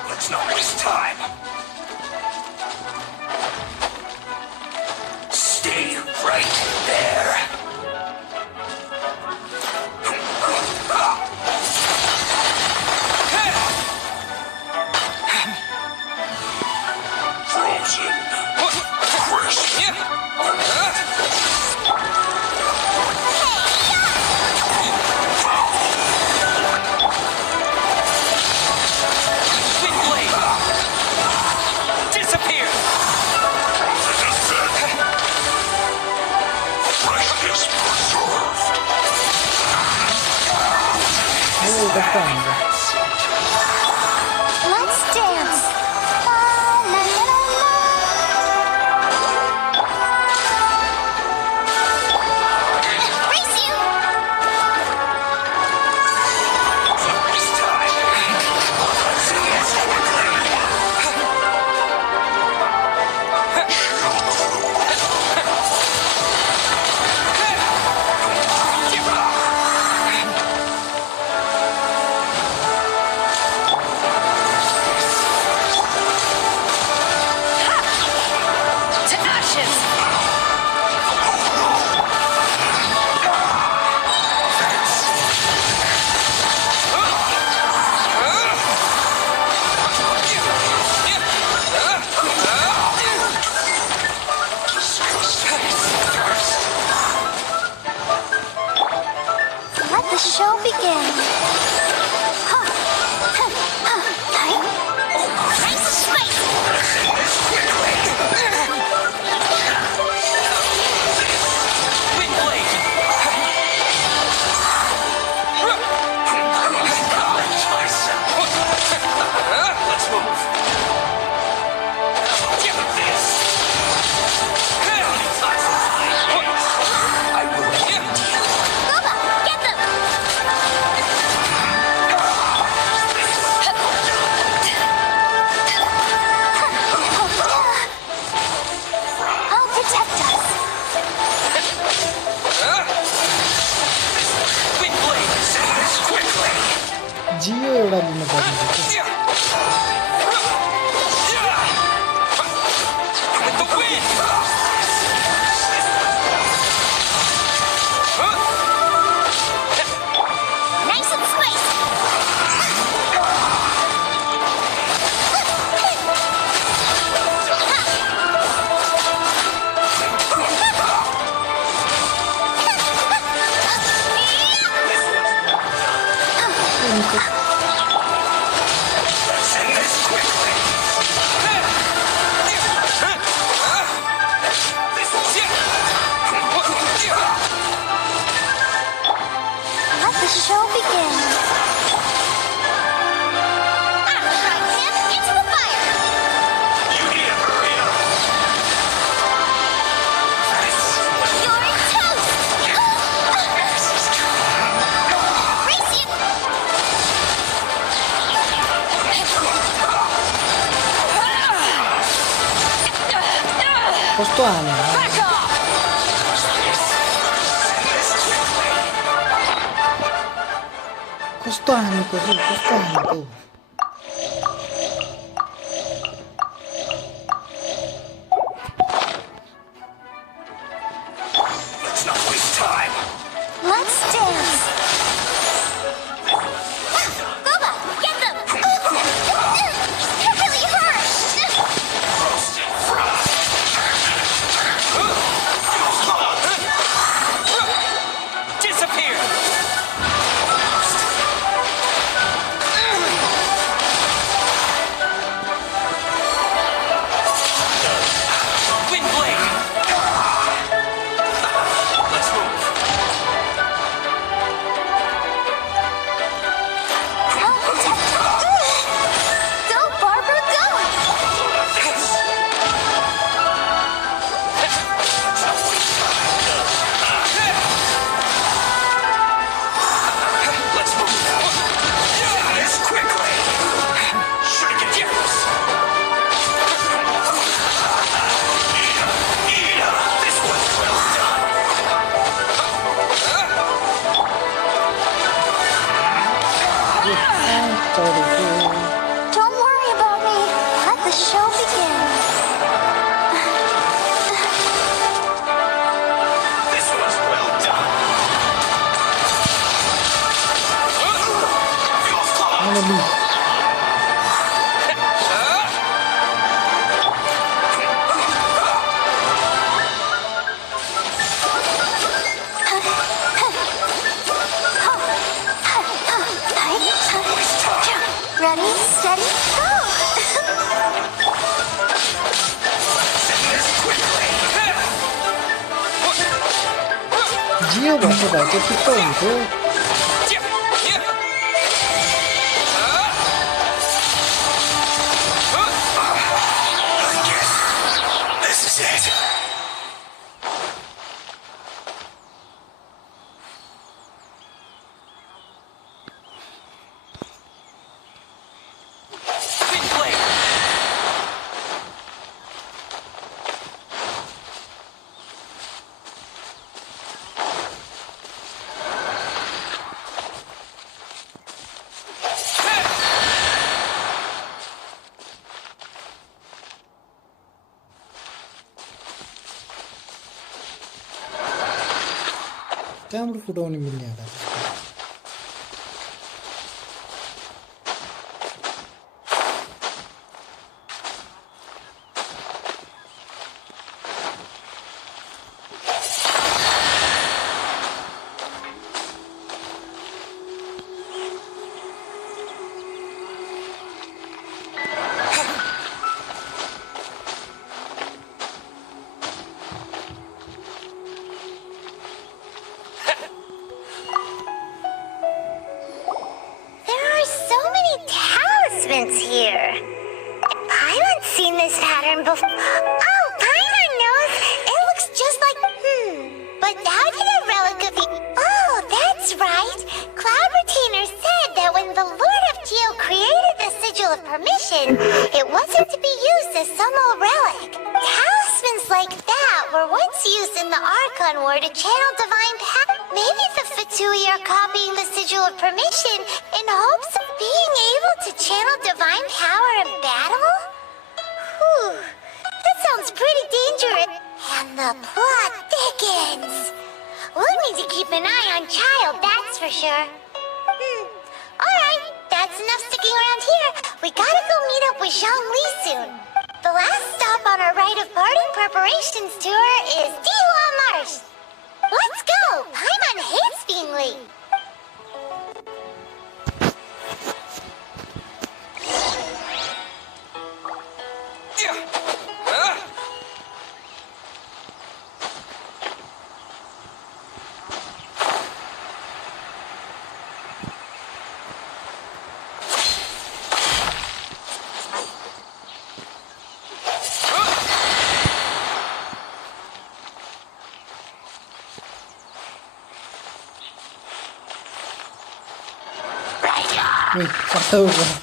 Let's not waste time. Stay right there. Frozen. Crisp. Disappear! Oh, questo anche. Let's dance. La, la, la, la. Race you. To ashes! Let the show begin. Huh. Huh. Huh. Nice spice. Let's move. I will Bubba, get them. I'll protect us. जियो एउटा लिनु पर्ने थियो। With the wind! Nice and spicy. Let the show begin. Into the fire. You need to hurry up. You're in toast. Race you. कस्तो हाने Back off! कस्तो हानेको छु कस्तो हानेको जियो भएको भए चाहिँ ठिक्क हुन्थ्यो। कहाँबाट फुटाउनु मिल्ने होला त्यसको? Here. Paimon seen this pattern before. Oh, Paimon knows. It looks just like. But how did a relic of the. Oh, that's right. Cloud Retainer said that when the Lord of Geo created the Sigil of Permission, it wasn't to be used as some old relic. Talismans like that were once used in the Archon War to channel divine power. Maybe the Fatui are copying the Sigil of Permission in hopes of being able to channel divine power in battle? Whew, that sounds pretty dangerous. And the plot thickens. We'll need to keep an eye on Child, that's for sure. Alright, that's enough sticking around here. We gotta go meet up with Zhongli soon. The last stop on our rite of parting preparations tour is Dihua Marsh. Let's go! Paimon hates being late. Wait, it's over.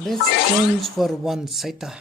Let's change for one Saita.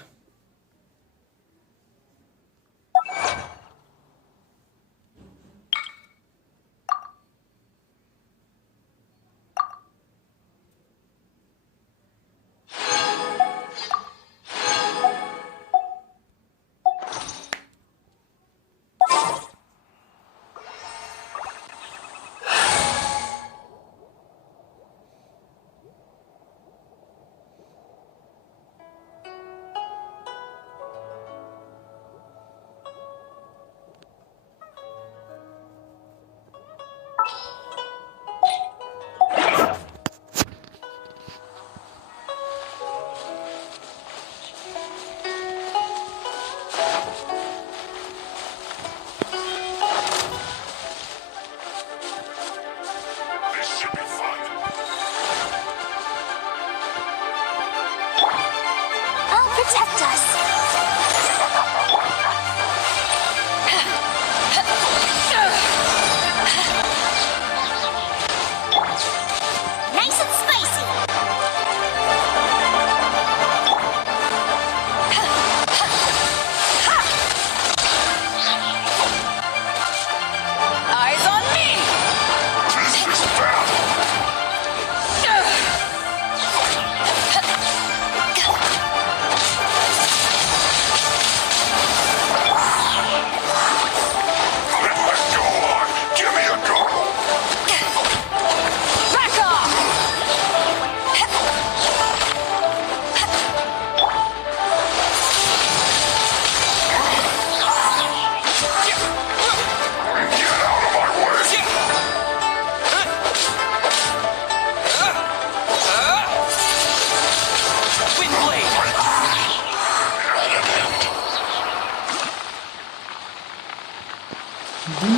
Protect us. Nice and spicy. Eyes on me!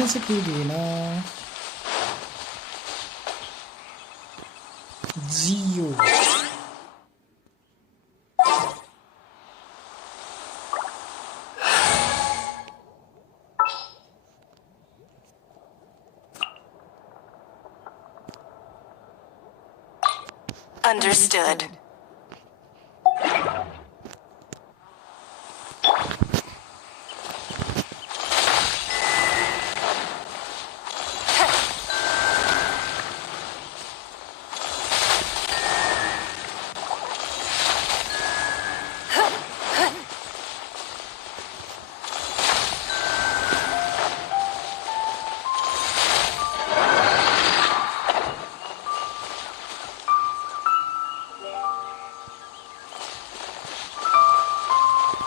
चाहिँ केही दिएन जियो Understood.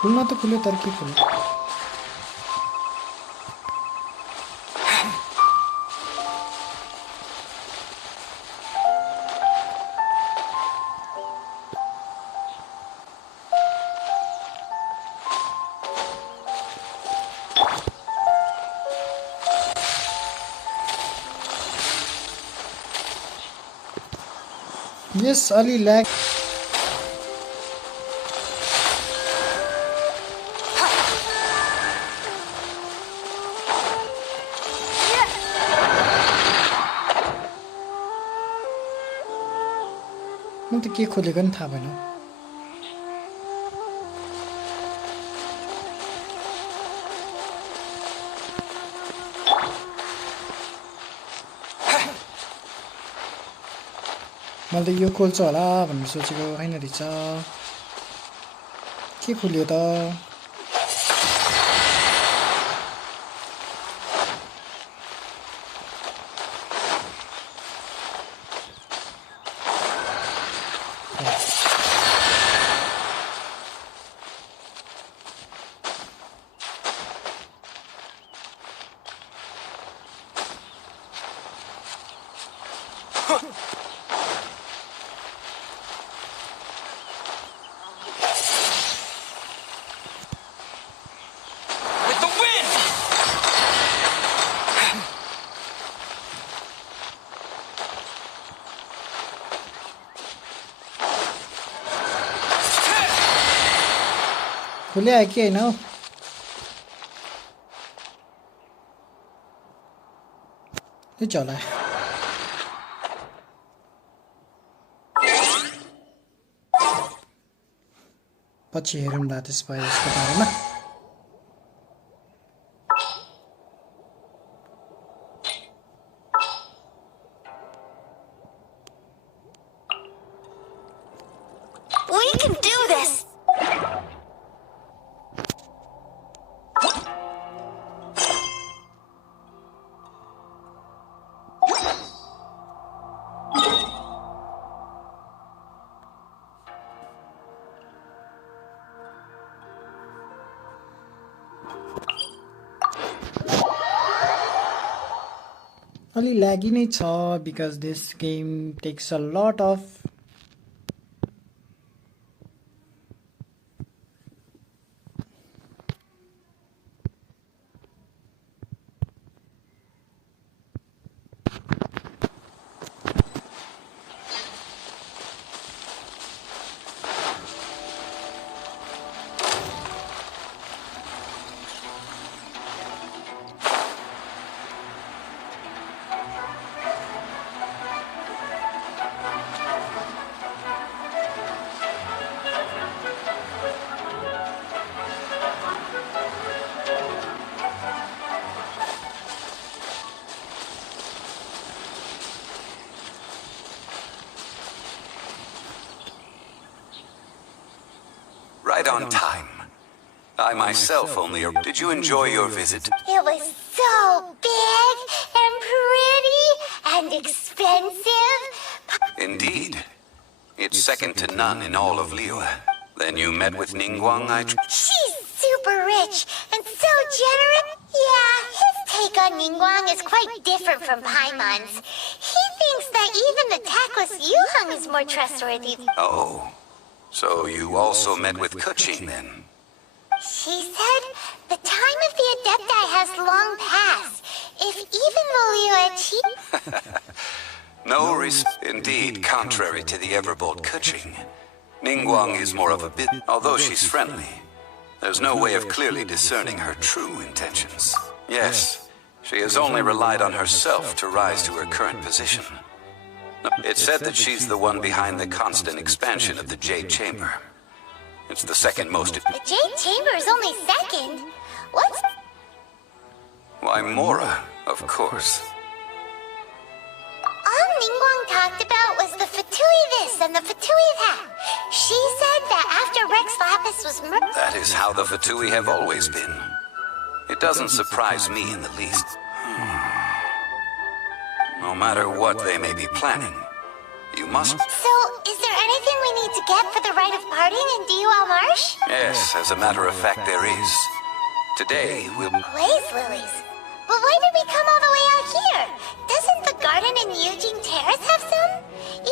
खुल्न त खुल्यो तर के खुल्यो yes अलि lag म त के खोलेको नि थाहा भएन मैले त यो खोल्छ होला भनेर सोचेको होइन रहेछ के खोल्यो त With the wind! खुल्या कि होइन हौ यो चला पछि हेरौँला त्यसपछि यसको बारेमा We can do this! अलि ल्यागी नै छ because this game takes a lot of Right on time. I myself only... Did you enjoy your visit? It was so big and pretty and expensive. Indeed. It's second to none in all of Liyue. Then you met with Ningguang, She's super rich and so generous. Yeah, his take on Ningguang is quite different from Paimon's. He thinks that even the tactless Yuheng is more trustworthy. Oh. So you also met with Kuching, then? She said the time of the Adepti has long passed. if even Lolua achieved... Indeed, contrary to the ever-bold Keqing, Ningguang is more of a bit... Although she's friendly, there's no way of clearly discerning her true intentions. Yes, she has only relied on herself to rise to her current position. It's said that she's the one behind the constant expansion of the Jade Chamber. It's the second most... The Jade Chamber is only second? What's... Why, Mora, of course. All Ningguang talked about was the Fatui this and the Fatui that. She said that after Rex Lapis was murdered... That is how the Fatui have always been. It doesn't surprise me in the least. No matter what they may be planning, you must... So, is there anything we need to get for the rite of parting in Diwa Marsh? Yes, as a matter of fact, there is. Today, we'll... Blaze lilies? But why did we come all the way out here? Doesn't the garden in Eugene Terrace have some?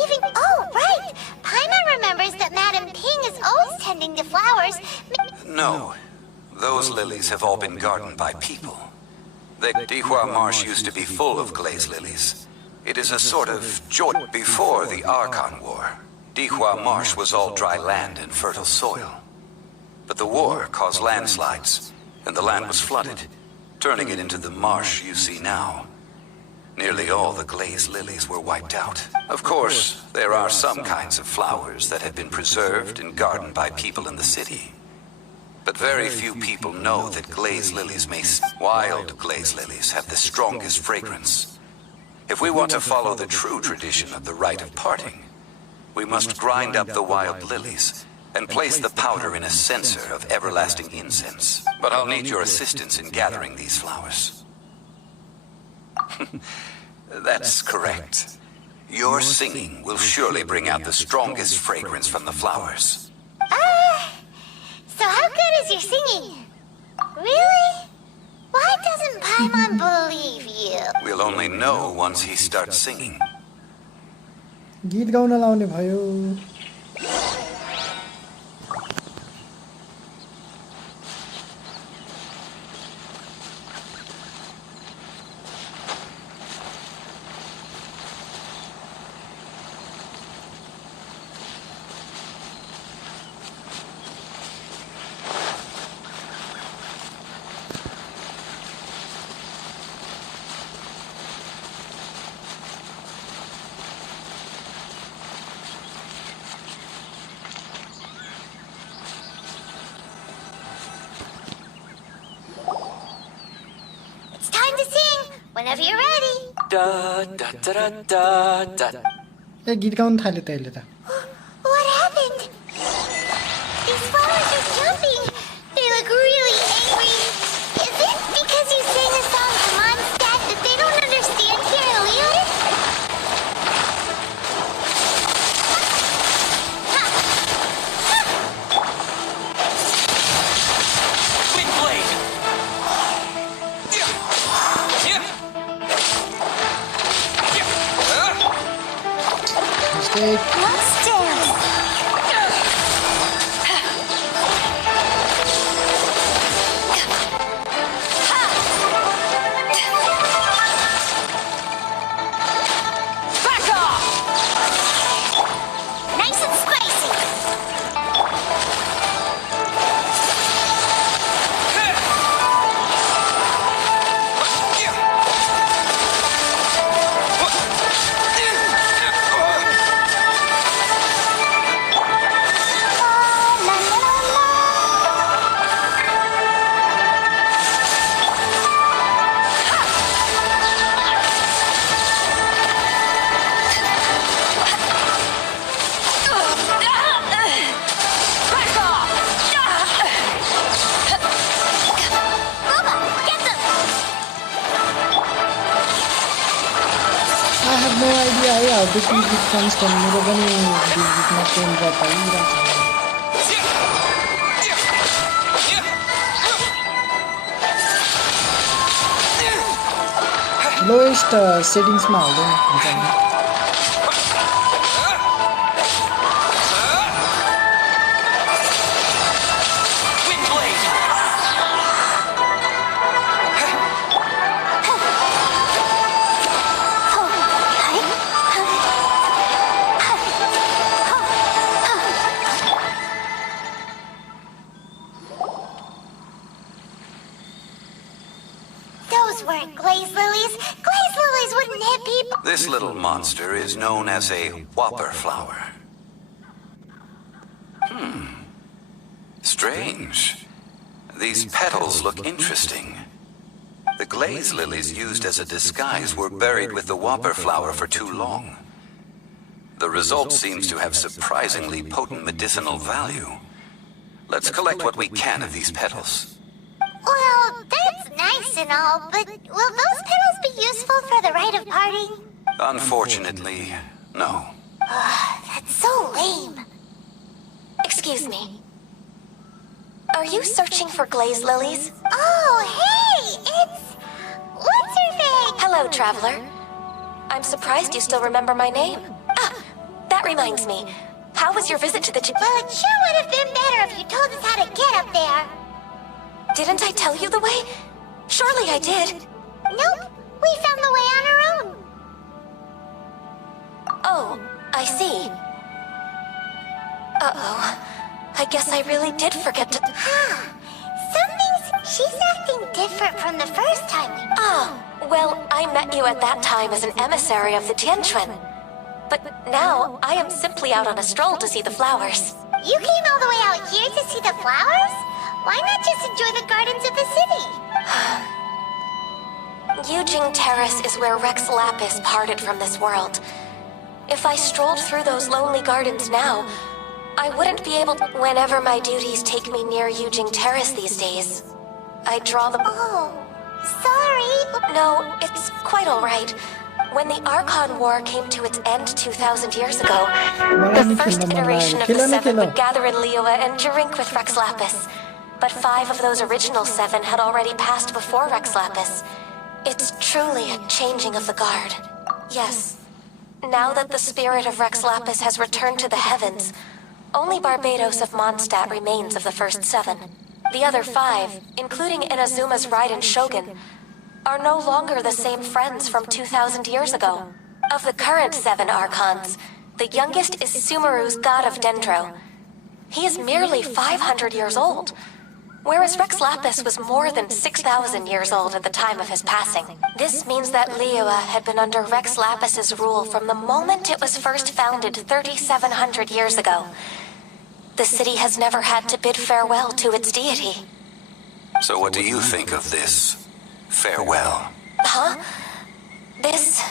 Even... Oh, right! Paimon remembers that Madame Ping is always tending to flowers. No. Those lilies have all been gardened by people. The Dihua Marsh used to be full of glaze lilies. It is a sort of joy. Before the Archon War, Dihua Marsh was all dry land and fertile soil. But the war caused landslides, and the land was flooded, turning it into the marsh you see now. Nearly all the glaze lilies were wiped out. Of course, there are some kinds of flowers that have been preserved and gardened by people in the city. But very few people know that glaze lilies wild glaze lilies have the strongest fragrance. If we want to follow the true tradition of the rite of parting, we must grind up the wild lilies and place the powder in a censer of everlasting incense. But I'll need your assistance in gathering these flowers. That's correct. Your singing will surely bring out the strongest fragrance from the flowers. So how good is your singing? Really? Why doesn't Paimon believe you? We'll only know once he starts singing. गीत gown लाउने भयो It's time to sing. Whenever you're ready. Da da da da da da. ए गीत gown थाले तैले त What happened? These flowers are jumping. They look really angry. Is it because you sang a song to Mondstadt that they don't understand here in Leland? Wind blade. mistake Let's dance. Back off! Nice and spicy. La, la, la, la. Back off! Bubba, get them. I have no idea how the git constant मेरो पनि गीतमा pen drop आइरहेको छ lowest सेटिङ्समा हाल्दै हुन्छ नि Wind blade. those weren't glaze lilies. Glaze lilies wouldn't hit people. This little monster is known as a whopper flower. Strange. These petals look interesting. The glaze lilies used as a disguise were buried with the whopper flower for too long. The result seems to have surprisingly potent medicinal value. Let's collect what we can of these petals. Well, that's nice and all, but will those petals be useful for the rite of parting? Unfortunately, no. That's so lame. Excuse me. Are you searching for glaze lilies? Oh, hey! It's... What's her name? Hello, traveler. I'm surprised you still remember my name. Ah, that reminds me. How was your visit to the Well, it sure would have been better if you told us how to get up there. Didn't I tell you the way? Surely I did. Nope, we found the way on our own. Oh, I see. Uh-oh. I guess I really did forget to... She's acting different from the first time we met. Ah, well, I met you at that time as an emissary of the Tianquan. But now, I am simply out on a stroll to see the flowers. You came all the way out here to see the flowers? Why not just enjoy the gardens of the city? Yujing Terrace is where Rex Lapis parted from this world. If I strolled through those lonely gardens now, I wouldn't be able to... Whenever my duties take me near Yujing Terrace these days, I draw the... Oh, sorry. No, it's quite all right. When the Archon War came to its end 2,000 years ago, the first iteration of the Seven would gather in Liyue and drink with Rex Lapis. But 5 of those original 7 had already passed before Rex Lapis. It's truly a changing of the guard. Yes. Now that the spirit of Rex Lapis has returned to the heavens, only Barbados of Mondstadt remains of the first 7. The other 5, including Inazuma's Raiden Shogun, are no longer the same friends from 2,000 years ago. Of the current 7 Archons, the youngest is Sumeru's god of Dendro. He is merely 500 years old, whereas Rex Lapis was more than 6,000 years old at the time of his passing. This means that Liyue had been under Rex Lapis's rule from the moment it was first founded 3,700 years ago. The city has never had to bid farewell to its deity. So what do you think of this farewell? Huh? This...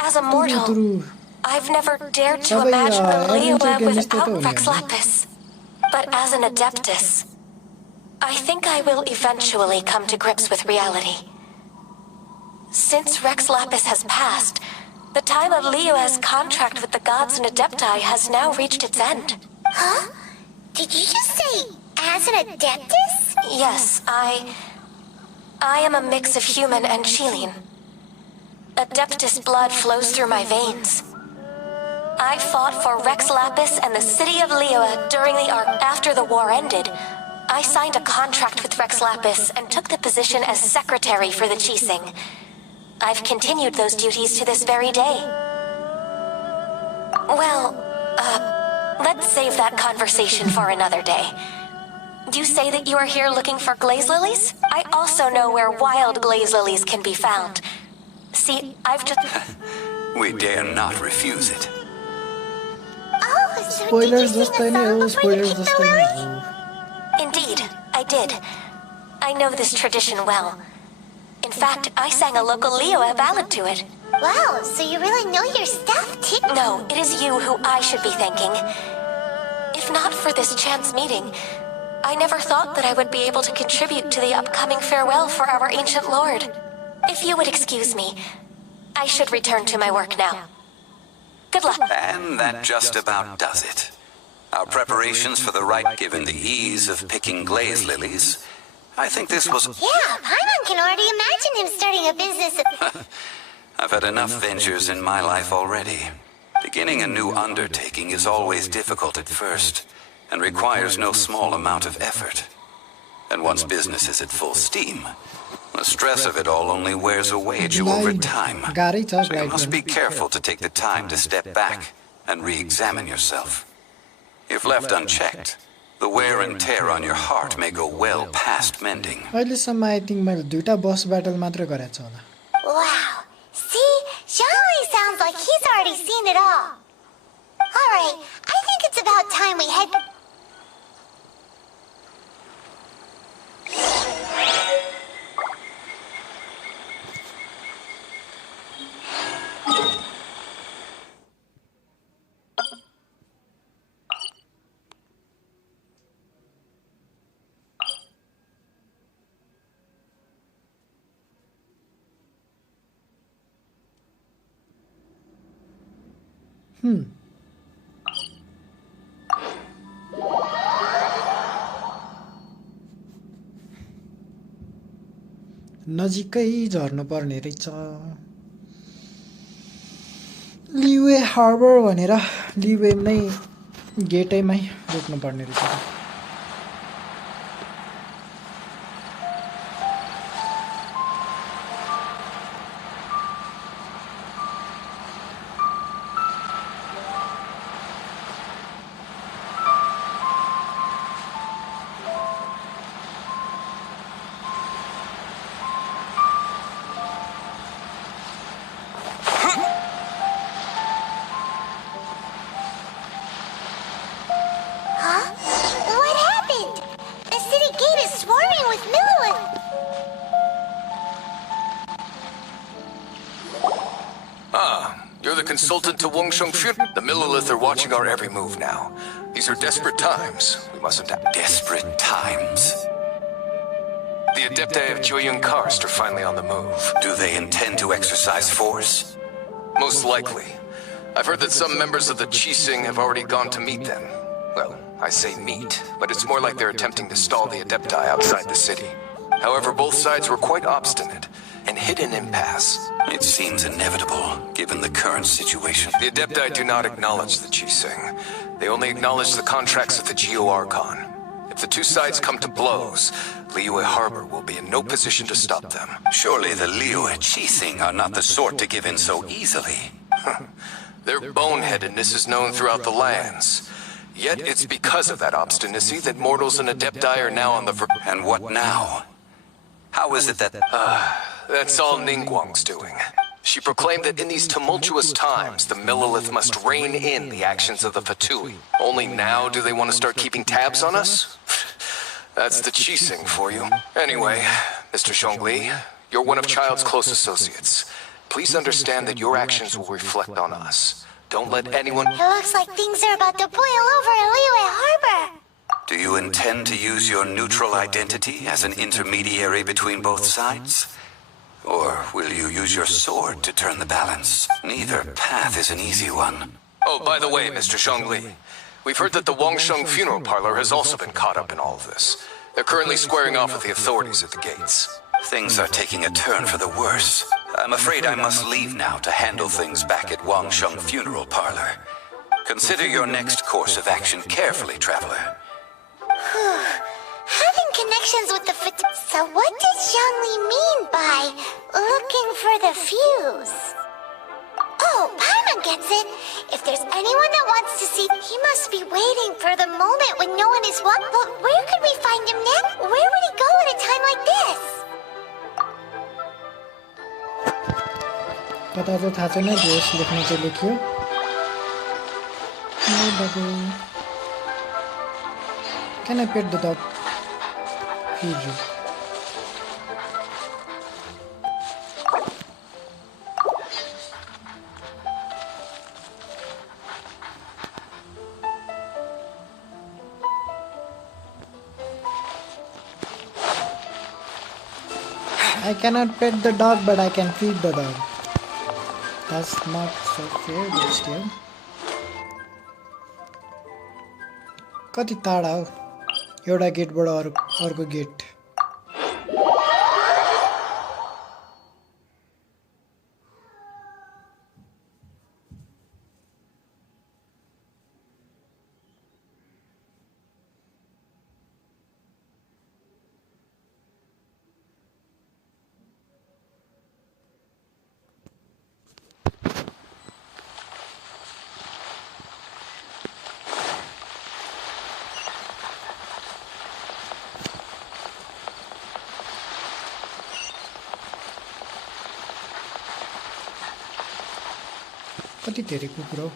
As a mortal, I've never dared to imagine a Liyue without Rex Lapis. But as an Adeptus, I think I will eventually come to grips with reality. Since Rex Lapis has passed, the time of Liyue's contract with the gods and Adepti has now reached its end. Huh? Did you just say, as an Adeptus? Yes, I am a mix of human and Chilean. Adeptus blood flows through my veins. I fought for Rex Lapis and the city of Liyue during the arc. After the war ended, I signed a contract with Rex Lapis and took the position as secretary for the Qixing. I've continued those duties to this very day. Well, let's save that conversation for another day. You say that you are here looking for glaze lilies? I also know where wild glaze lilies can be found. See, I've just... We dare not refuse it. Oh, so Spoilers did you just sing a tiny, song oh, before you spoilers kicked just the tiny. lily? Indeed, I did. I know this tradition well. In fact, I sang a local Liyue ballad to it. Wow, so you really know your stuff, too? No, it is you who I should be thanking. If not for this chance meeting, I never thought that I would be able to contribute to the upcoming farewell for our ancient lord. If you would excuse me, I should return to my work now. Good luck. And that just about does it. Our preparations for the rite, given the ease of picking glaze lilies, I think this was... Yeah, Paimon can already imagine him starting a business. I've had enough ventures in my life already. Beginning a new undertaking is always difficult at first, and requires no small amount of effort. And once business is at full steam, the stress of it all only wears away at you over time. So you must be careful to take the time to step back and re-examine yourself. If left unchecked, The wear and tear on your heart may go well past mending. अहिलेसम्म I think मैले 2टा बस battle मात्र गरेको छु होला. Wow. See? Xiangli sounds like he's already seen it all. Alright, I think it's about time we head... नजिकै झर्नु पर्ने रहेछ. लिवे हार्बर भनेर लिवे नै गेटैमै रोक्नु पर्ने रहेछ. What happened? The city gate is swarming with Millilith. You're the consultant to Wangsheng Funeral. The Millilith are watching our every move now. These are desperate times. We mustn't have... Desperate times. The Adepti of Joyun Karst are finally on the move. Do they intend to exercise force? Most likely. I've heard that some members of the Qixing have already gone to meet them. Well, I say meet, but it's more like they're attempting to stall the Adepti outside the city. However, both sides were quite obstinate and hit an impasse. It seems inevitable, given the current situation. The Adepti do not acknowledge the Qixing. They only acknowledge the contracts of the Geo Archon. If the two sides come to blows, Liyue Harbor will be in no position to stop them. Surely the Liyue Qixing are not the sort to give in so easily. Their boneheadedness is known throughout the lands. Yet it's because of that obstinacy that mortals and Adepti are now on the And what now? How is it that... That's all Ningguang's doing. She proclaimed that in these tumultuous times, the Millilith must rein in the actions of the Fatui. Only now do they want to start keeping tabs on us? That's the Qixing for you. Anyway, Mr. Zhongli, you're one of Child's close associates. Please understand that your actions will reflect on us. Don't let anyone... It looks like things are about to boil over in Liyue Harbor. Do you intend to use your neutral identity as an intermediary between both sides? Or will you use your sword to turn the balance? Neither path is an easy one. Oh, by the way, Mr. Zhongli, we've heard that the Wangsheng Funeral Parlor has also been caught up in all of this. They're currently squaring off with the authorities at the gates. Things are taking a turn for the worse. I'm afraid I must leave now to handle things back at Wangsheng Funeral Parlor. Consider your next course of action carefully, traveler. Having connections with the So what did Xiangli mean by looking for the fuse? Oh, Paimon gets it. If there's anyone that wants to see, he must be waiting for the moment when no one is watching. But where could we find him next? Where would he go at a time like this? कता त थाहा छैन जोस लेख्न चाहिँ लेख्यो. No babu. Can I pet the dog? Feed you. I cannot pet the dog, but I can feed the dog. That's not so fair, but still. कति टाढा हो एउटा गेटबाट अर्को गेट. कति धेरै कुकुर हो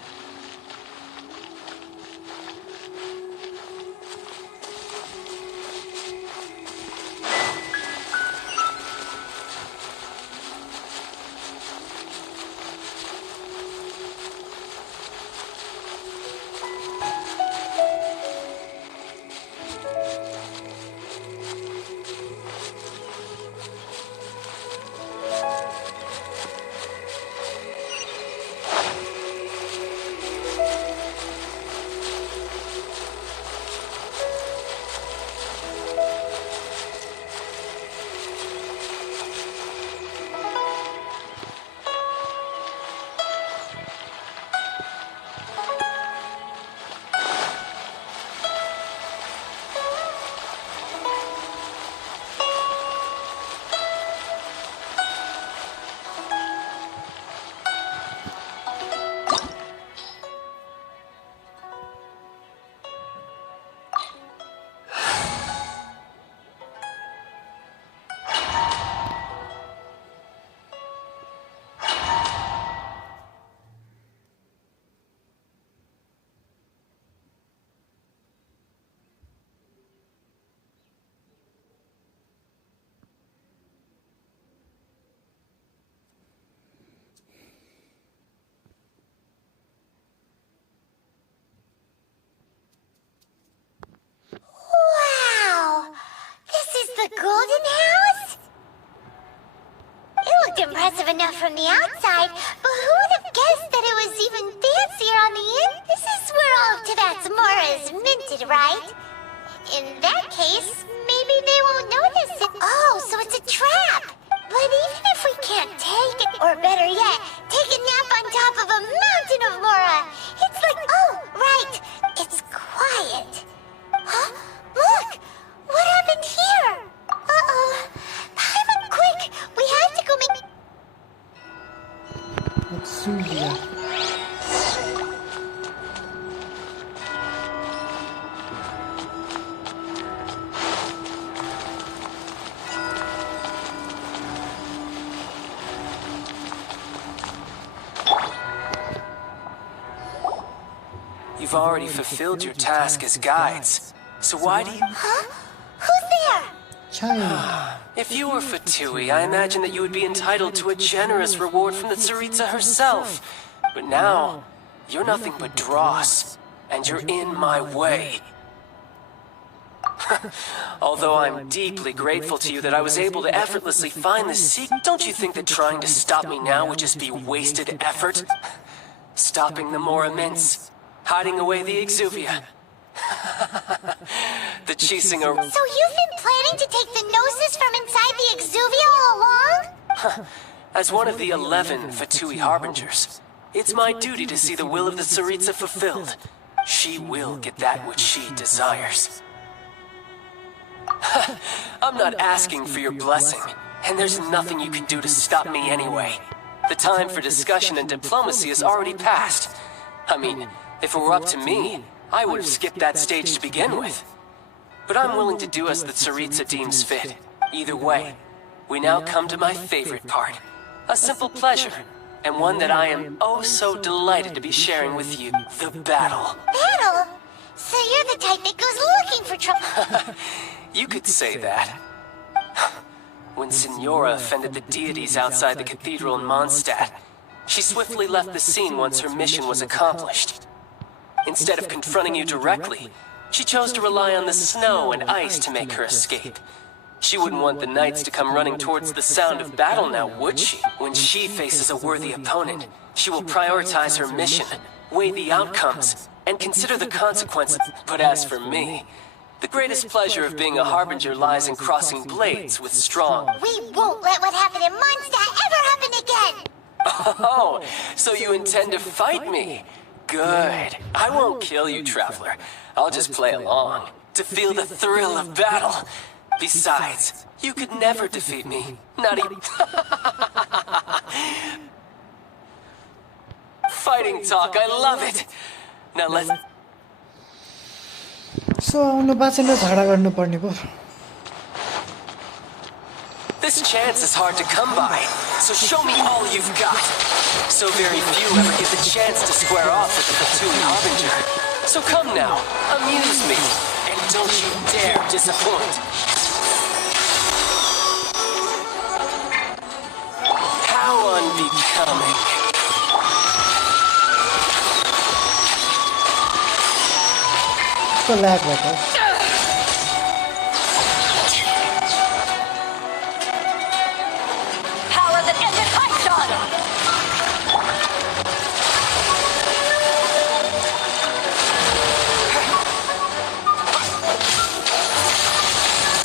Wow! This is the Golden House? It looked impressive enough from the outside, but who would have guessed that it was even fancier on the in? This is where all of Tibet's Mora is minted, right? In that case, maybe they won't notice it. Oh, so it's a trap! But even if we can't take it, or better yet, take a nap on top of a mountain of Mora, it's like, oh, right, it's quiet. Huh? Look! What happened here? Uh-oh. Paimon, quick! We have to go make... Atsuya You've already fulfilled your task as guides. So why do you... Huh? Who's there? Chai If you were Fatui, I imagine that you would be entitled to a generous reward from the Tsaritsa herself. But now, you're nothing but dross, and you're in my way. Although I'm deeply grateful to you that I was able to effortlessly find the secret, don't you think that trying to stop me now would just be wasted effort? Stopping the more immense, hiding away the Exuvia. The chasing a... So you've been planning to take the Gnosis from inside the Exuvia all along? As one of the 11 Fatui Harbingers, it's my duty to see the will of the Tsaritsa fulfilled. She will get that which she desires. I'm not asking for your blessing, and there's nothing you can do to stop me anyway. The time for discussion and diplomacy has already passed. I mean, if it were up to me, I would have skipped that stage to begin with. But I'm willing to do as the Tsaritsa deems fit. Either way, we now come to my favorite part. A simple pleasure, and one that I am oh so delighted to be sharing with you. The battle. Battle? So you're the type that goes looking for trouble. You could say that. When Signora offended the deities outside the cathedral in Mondstadt, she swiftly left the scene once her mission was accomplished. Instead of confronting you directly, she chose to rely on the snow and ice to make her escape. She wouldn't want the knights to come running towards the sound of battle now, would she? When she faces a worthy opponent, she will prioritize her mission, weigh the outcomes, and consider the consequences. But as for me, the greatest pleasure of being a harbinger lies in crossing blades with strong... We won't let what happened in Mondstadt ever happen again! Oh, so you intend to fight me? Good. I won't kill you, Traveler. I'll just play along, to feel the thrill of battle. Besides, you could never defeat me. Not even... Fighting talk, I love it. Now let's... सो आउनु बाँचेर झगडा गर्नुपर्ने पो This chance is hard to come by, so show me all you've got. So very few ever get the chance to square off with the Fatui Harbinger. So come now, amuse me, and don't you dare disappoint. How unbecoming. So lag भएको Power that ended Python!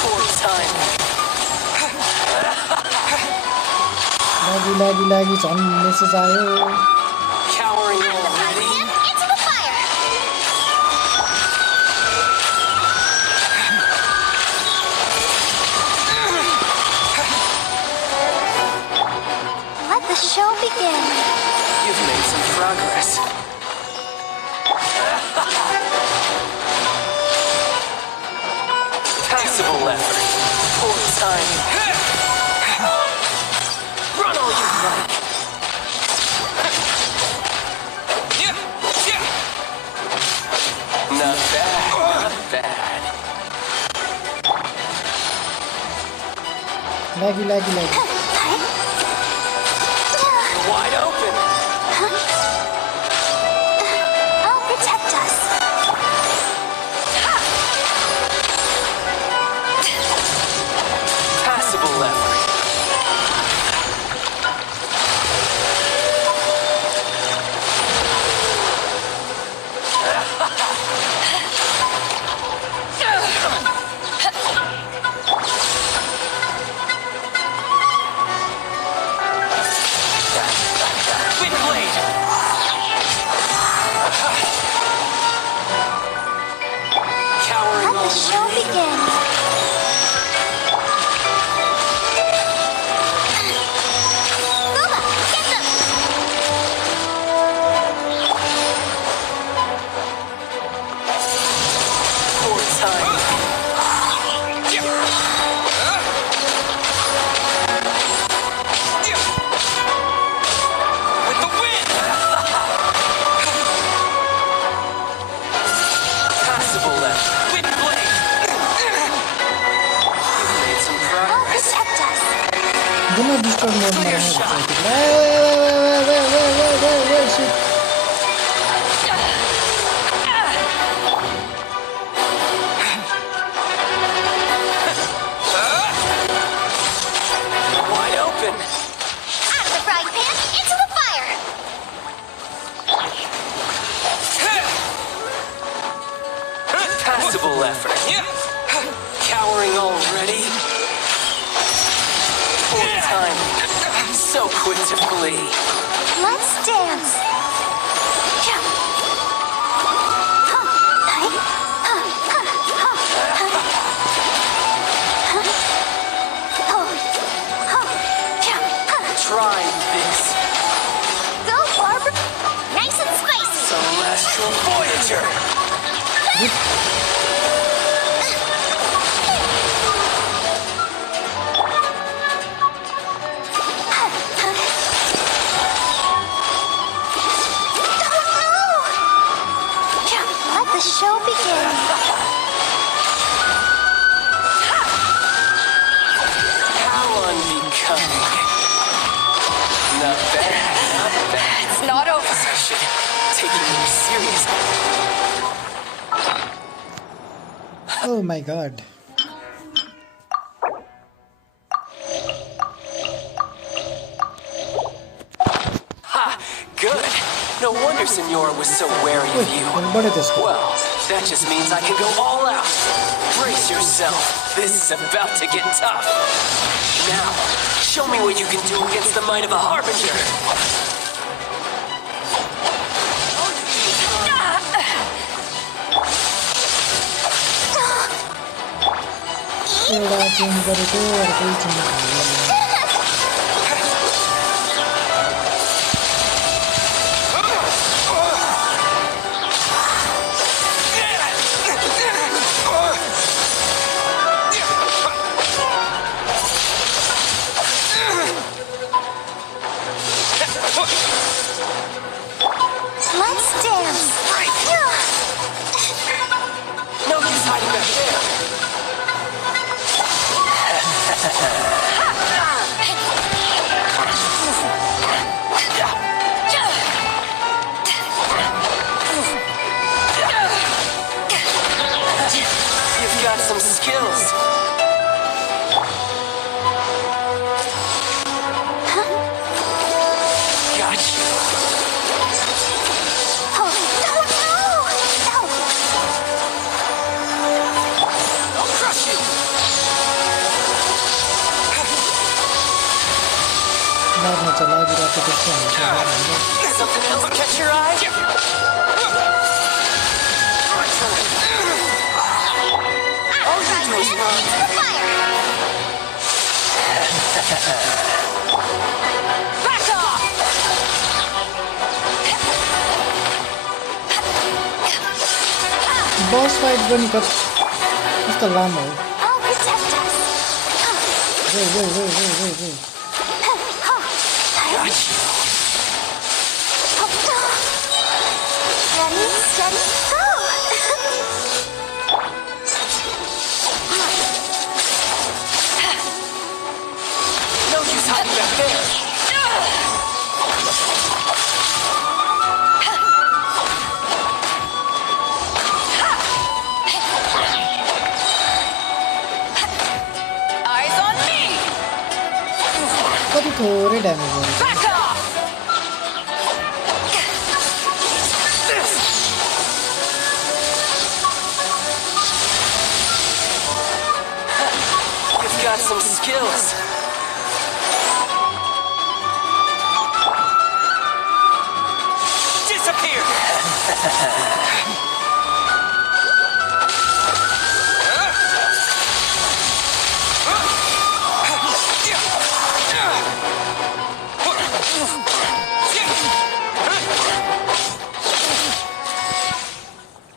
Poor time. लागि झन् message आयो Cowering already? Into the fire! Let the show begin. You've made some progress. Passable effort. Poor timing. Run all you like. Not bad, not bad. लागि Wide open. I'll protect us. Passable effort. Wind blade. Cowering Let the show already? begin. Booba, get them! Poor time. With the wind! Passable left. Wind blade! You've made some I'll progress. protect us. Jun disturb मोडमा Clear राखेको shot. छ त्यतिखेर shit. Wide open. Out of the frying pan, into the fire. Passable effort. Cowering already? Poor time. So quick to flee. Let's dance. Try this. Go, Barbara. Nice and spicy. Celestial Voyager. Let the show begin. How unbecoming. Not bad, not bad. It's not over. I should take you more seriously. Oh my god. Ha! Good. No wonder Senora was so wary of you. बढे त्यसको Well, that just means I can go all out. Brace yourself. This is about to get tough. Now, show me what you can do against the might of a Harbinger. एउटा change गरेको अर्कै change भयो skills. Gotcha. Oh, no, no! I'll crush you. मार्न चाहिँ लागिरहेको त्यस्तो हुन्छ Something else catch your eye? All you do is run. Back off! बस फाइट पनि कस्तो लामो हो I'll protect us. Way way way way way way Ready, steady, go! No use hiding back there. Eyes on me! कति थोरै damage गरेको Back off! You've got some skills. Disappear!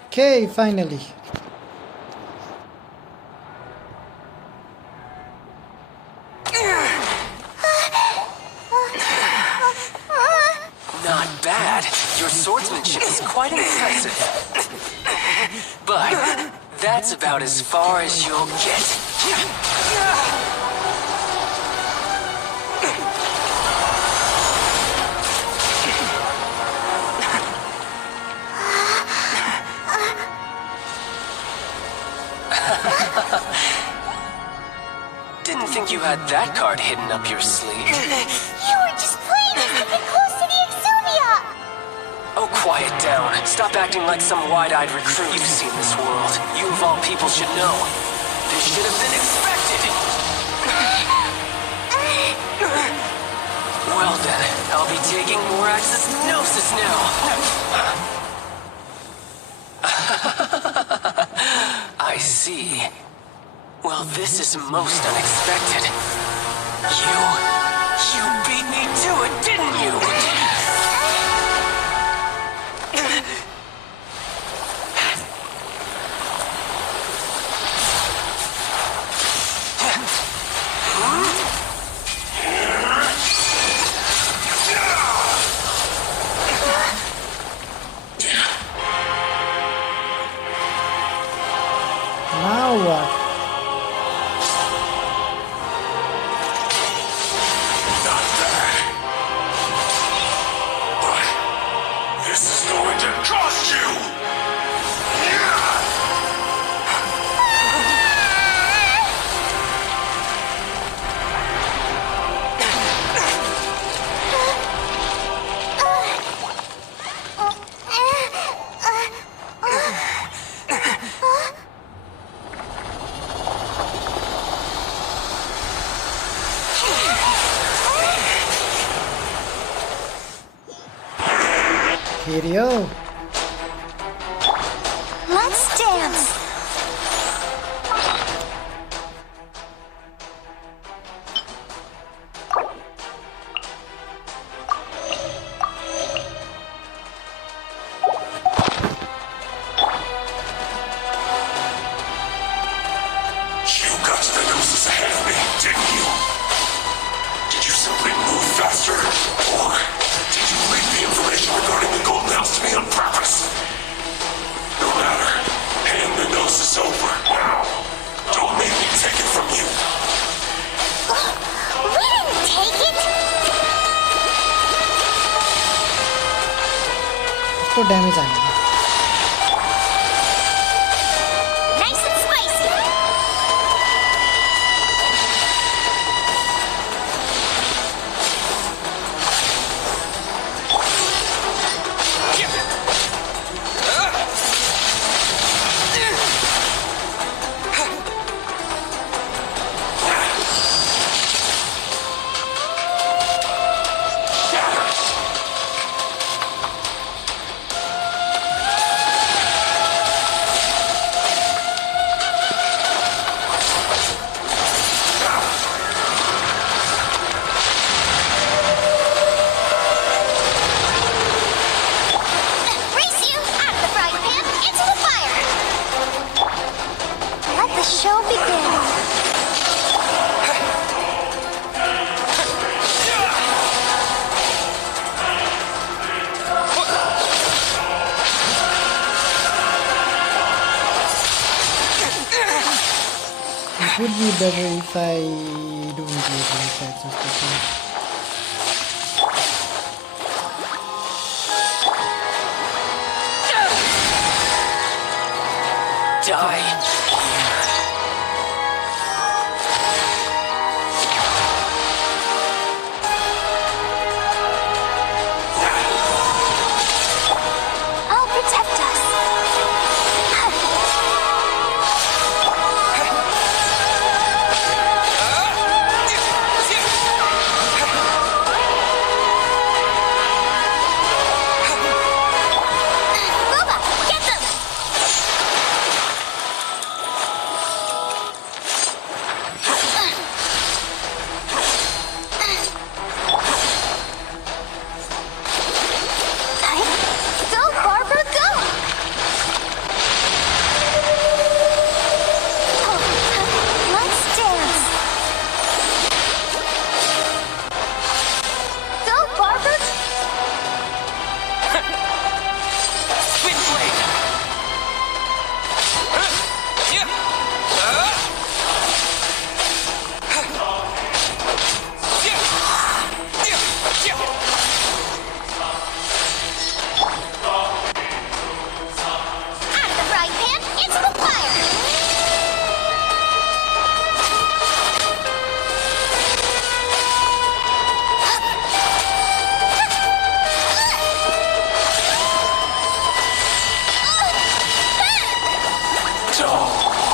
Okay, finally. Not bad. Your swordsmanship is quite impressive. But that's about as far as you'll get. Didn't think you had that card hidden up your sleeve. You were just playing us to get close to the Exuvia! Oh, quiet down. Stop acting like some wide-eyed recruit. You've seen this world. You of all people should know. This should have been expected. Well then, I'll be taking more access to Gnosis now. I see. Well, this is most unexpected. You beat me to it, didn't you? Now what? Not bad. But this is going to cost you! Kiryu. Let's dance! You got to the Gnosis ahead of me, didn't you? Did you simply move faster? Or did you leak the information regarding the Golden House to me on purpose? No matter. Hand the Gnosis over now. Don't make me take it from you. We didn't take it! कस्तो damage हानेको Nice and spicy! show begin. It would be better if I don't get like that just because. Die. I'll protect us. Boba, get them! Go, Barbara, go! Let's dance. Go, Barbara! Twin blade. Out of the frying pan, into the fire!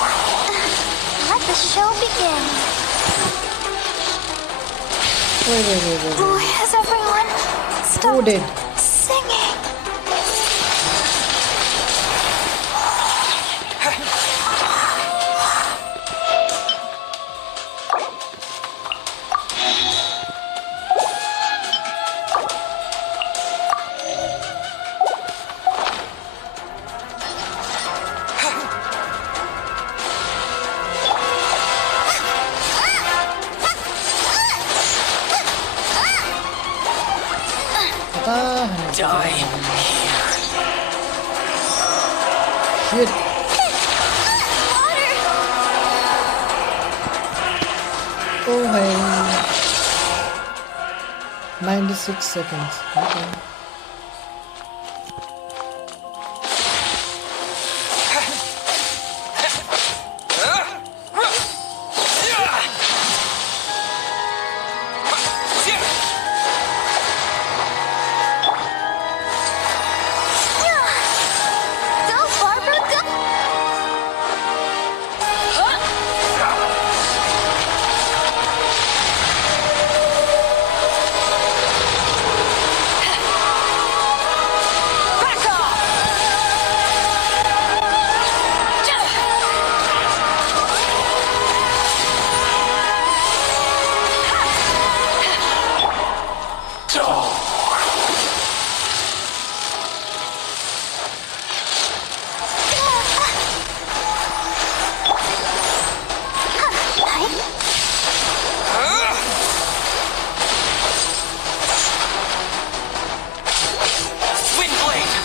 Let the show begin. Wait. Has everyone Who stopped did? singing? Die. Shit. Water! Oh hey. 96 seconds. Okay. Go, Barbara, go! Back off. Twin blade.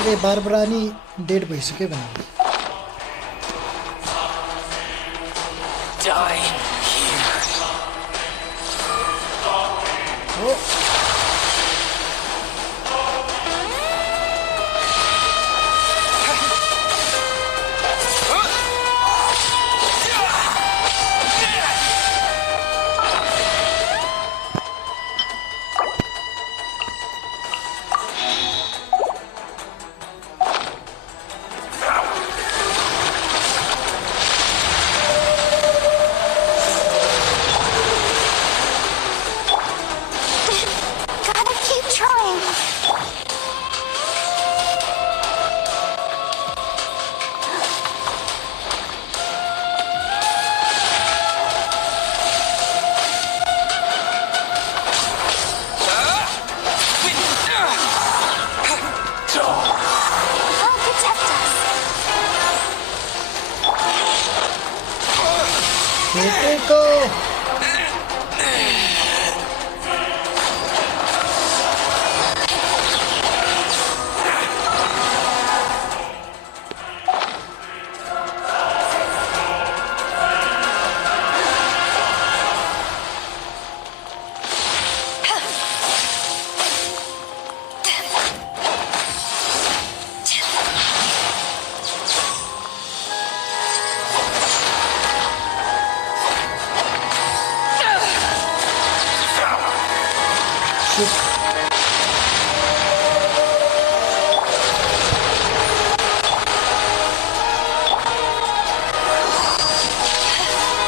अरे Barbara नि dead भइसक्यो भने Die. हो भेटेको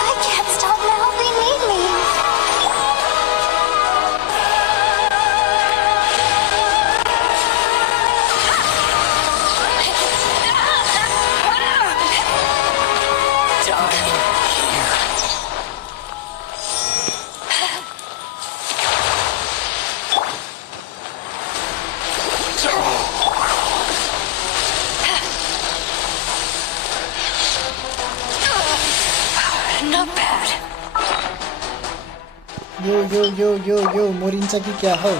I can't stop now. They need me. Not bad. यो मरिन्छ कि क्या हो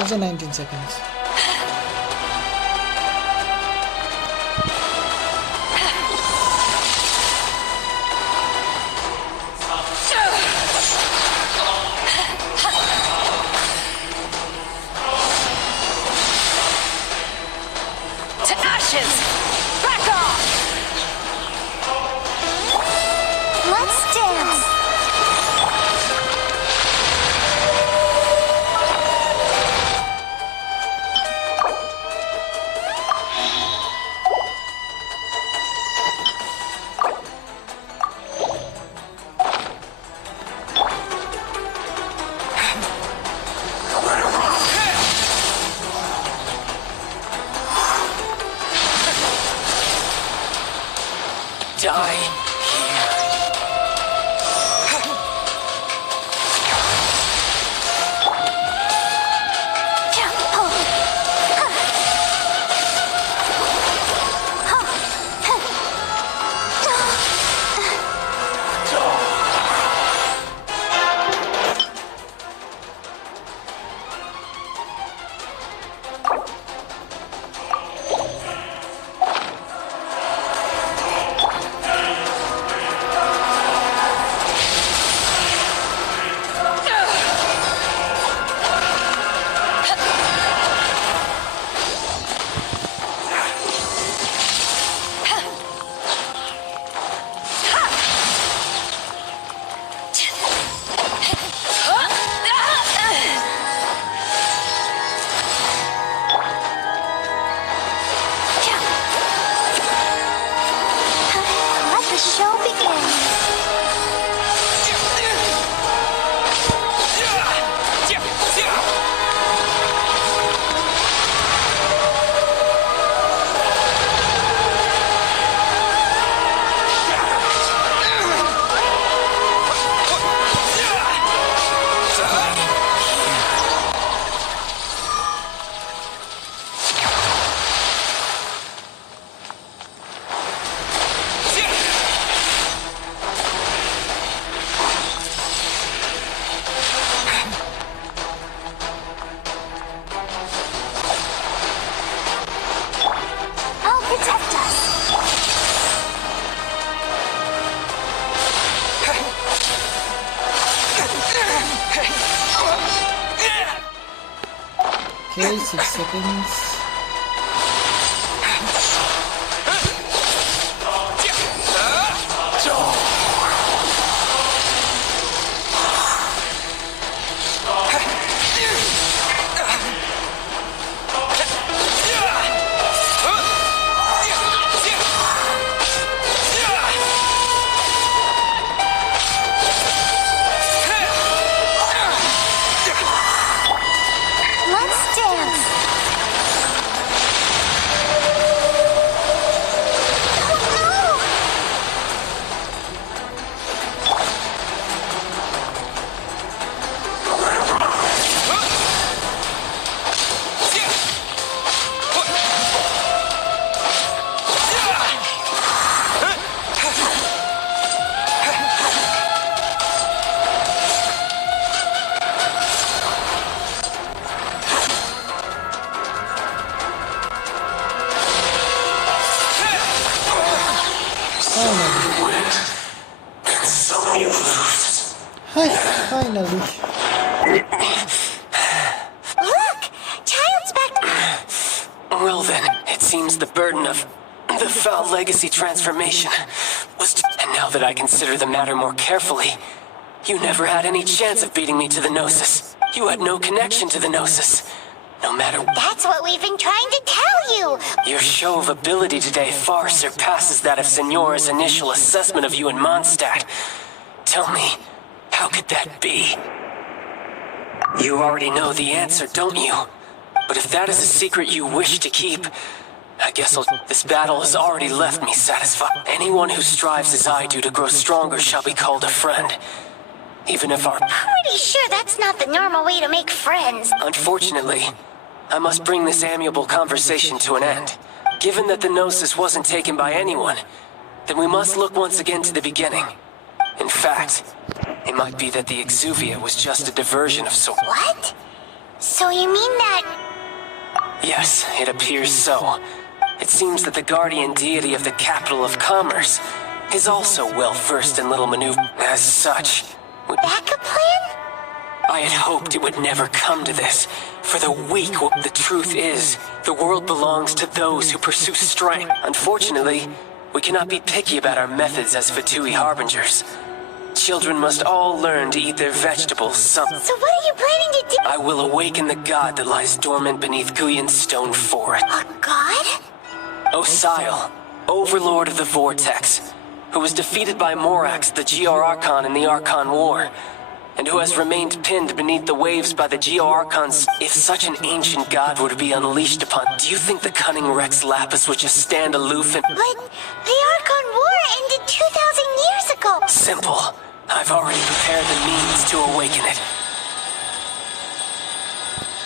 अझै 19 seconds To ashes! Back off! Let's dance. Die here. Let the show begin. I'll protect us. Okay, 6 seconds Let's dance. win, and some you lose. Hi, finally. Look! Child's back. Well then, it seems the burden of the foul legacy transformation was and now that I consider the matter more carefully, you never had any chance of beating me to the Gnosis. You had no connection to the Gnosis. No matter... That's what we've been trying to tell you! Your show of ability today far surpasses that of Signora's initial assessment of you in Mondstadt. Tell me, how could that be? You already know the answer, don't you? But if that is a secret you wish to keep, I guess this battle has already left me satisfied. Anyone who strives as I do to grow stronger shall be called a friend. Even if our... Pretty sure that's not the normal way to make friends. Unfortunately, I must bring this amiable conversation to an end. Given that the Gnosis wasn't taken by anyone, then we must look once again to the beginning. In fact, it might be that the Exuvia was just a diversion of sorts. What? So you mean that... Yes, it appears so. It seems that the guardian deity of the capital of commerce is also well versed in little maneuver. As such, Backup plan? I had hoped it would never come to this. For the weak, the truth is, the world belongs to those who pursue strength. Unfortunately, we cannot be picky about our methods as Fatui Harbingers. Children must all learn to eat their vegetables So what are you planning to do? I will awaken the god that lies dormant beneath Guyon's stone forest. A god? Osial, overlord of the Vortex, who was defeated by Morax, the Geo-Archon in the Archon War, and who has remained pinned beneath the waves by the Geo-Archons. If such an ancient god were to be unleashed upon, do you think the cunning Rex Lapis would just stand aloof and... But the Archon War ended 2,000 years ago! Simple. I've already prepared the means to awaken it.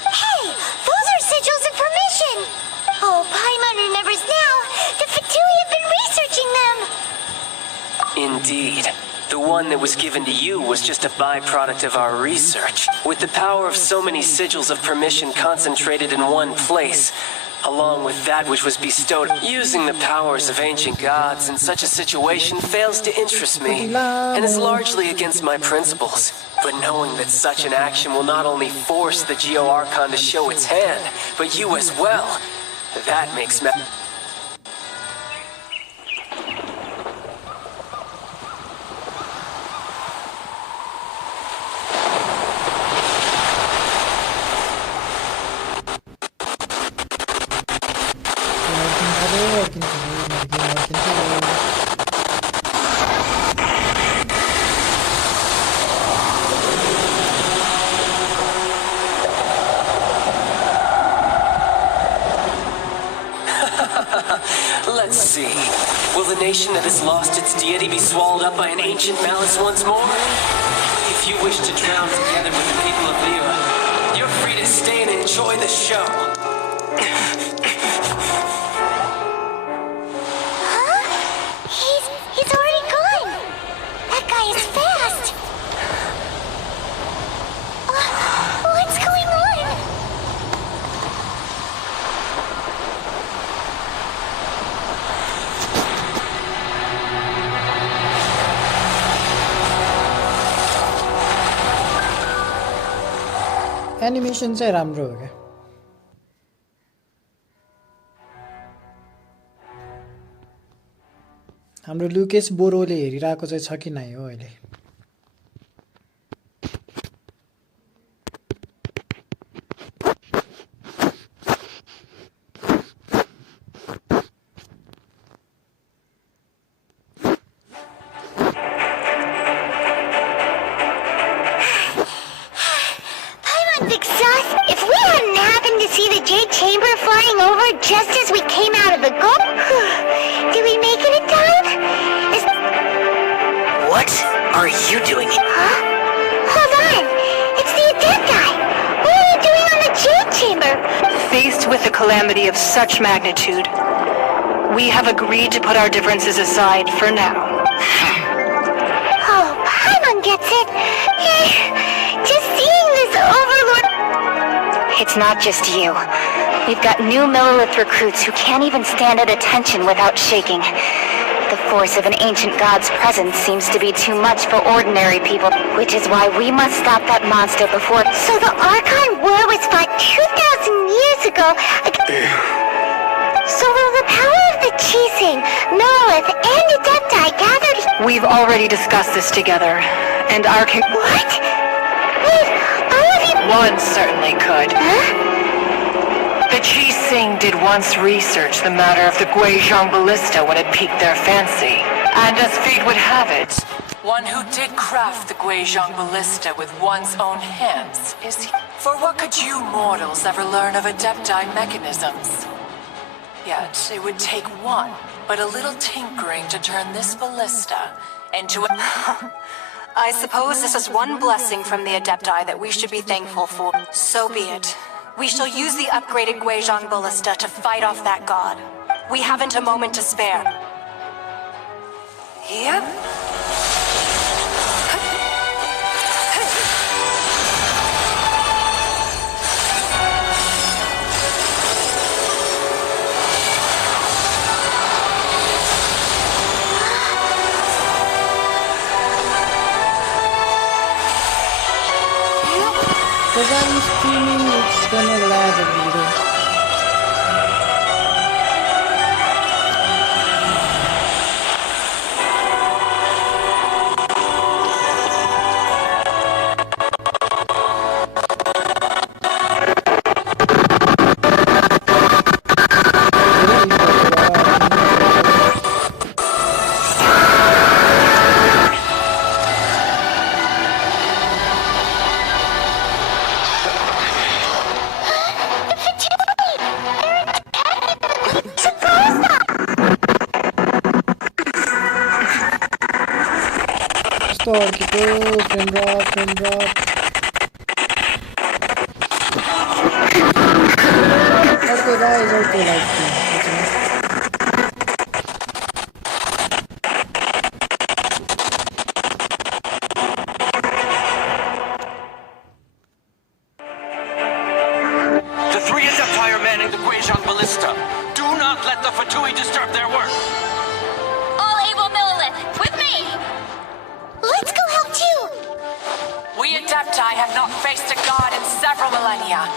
Hey! Those are sigils of permission! Oh, Paimon remembers now! The Fatui have been researching them! Indeed. The one that was given to you was just a byproduct of our research. With the power of so many sigils of permission concentrated in one place, along with that which was bestowed, using the powers of ancient gods in such a situation fails to interest me, and is largely against my principles. But knowing that such an action will not only force the Geo-Archon to show its hand, but you as well, that makes me... Let's see. Will the nation that has lost its deity be swallowed up by an ancient malice once more? If you wish to drown together with the people of Liyue, you're free to stay and enjoy the show. Huh? He's already gone! That guy is fast! What's going on? Animation चाहिँ राम्रो हो क्या हाम्रो लुकेश बोरोले हेरिरहेको चाहिँ छ कि नै हो अहिले Just as we came out of the goal? Did we make it in time? What are you doing? Huh? Hold on! It's the adept guy! What are you doing on the jade chamber? Faced with a calamity of such magnitude, we have agreed to put our differences aside for now. Oh, Paimon gets it! Just seeing this overlord... It's not just you. We've got new Millilith recruits who can't even stand at attention without shaking. The force of an ancient god's presence seems to be too much for ordinary people, which is why we must stop that monster before... So the Archon War was fought 2,000 years ago. So will the power of the Chising, Nolith, and Adepti gathered... We've already discussed this together, and our What? Wait, all of you... One certainly could. Huh? The Chising did once research the matter of the Guizhong ballista when it piqued their fancy. And as fate would have it, one who did craft the Guizhong ballista with one's own hands is he. For what could you mortals ever learn of Adepti mechanisms? Yet it would take one, but a little tinkering to turn this ballista into a... I suppose this is one blessing from the Adepti that we should be thankful for. So be it. We shall use the upgraded Guizhong ballista to fight off that god. We haven't a moment to spare. Yep. Because I'm streaming, it's gonna lag a little. Store gitu, frame drop. Okay guys, okay like The three Adepti are manning the Guizhong ballista. Do not let the Fatui disturb their work. All able Millilith, with me! Let's go help too! We Adepti have not faced a god in several millennia.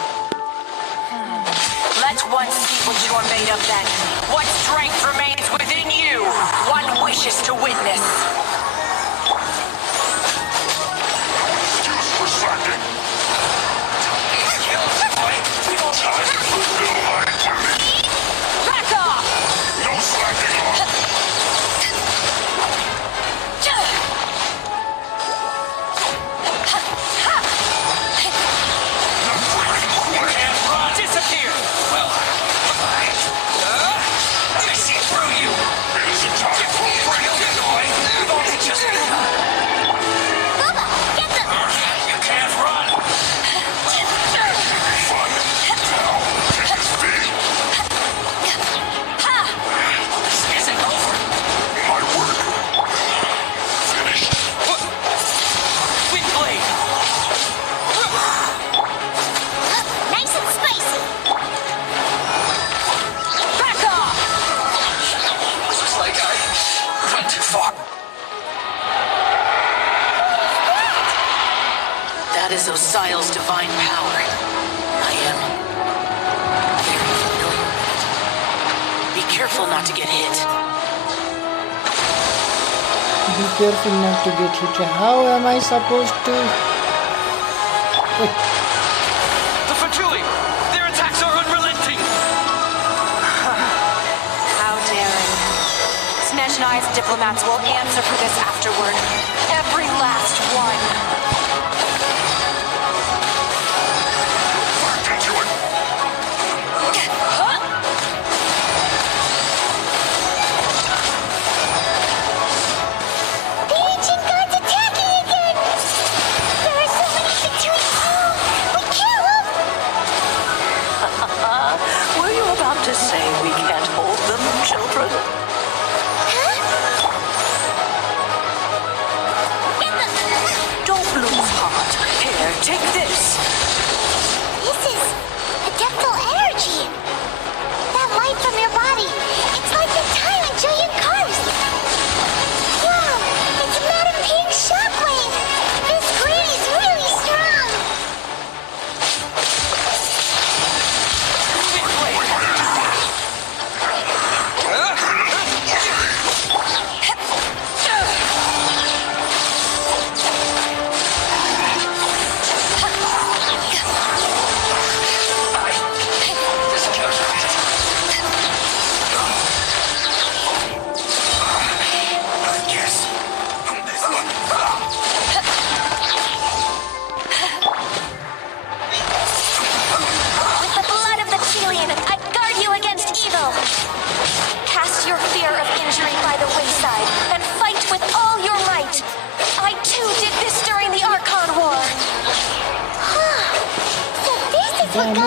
Let one see what you are made of then. What strength remains within you, one wishes to witness. Excuse for slacking. Time to fulfill my duty. Back off! No slacking off. Disappear! Well, I see through you. It isn't time for break, boy. You've only just begun. Bubba, get them! You can't run. Fun. Now, take this big. This isn't over. My work. Finished. Wind blade. Nice and spicy! Back off! Looks like I went too far. That is Osial's divine power. I am very familiar with it. Be careful not to get hit. be careful not to get hit. How am I supposed to? Wait. The Fatui! Their attacks are unrelenting! How daring. Snezhnai's diplomats will answer for this afterward. Every last one. Back into it. The ancient god's attacking again! There are so many Fatui too! We kill them! Were you about to say we can't hold them, children? Huh? Get them! Don't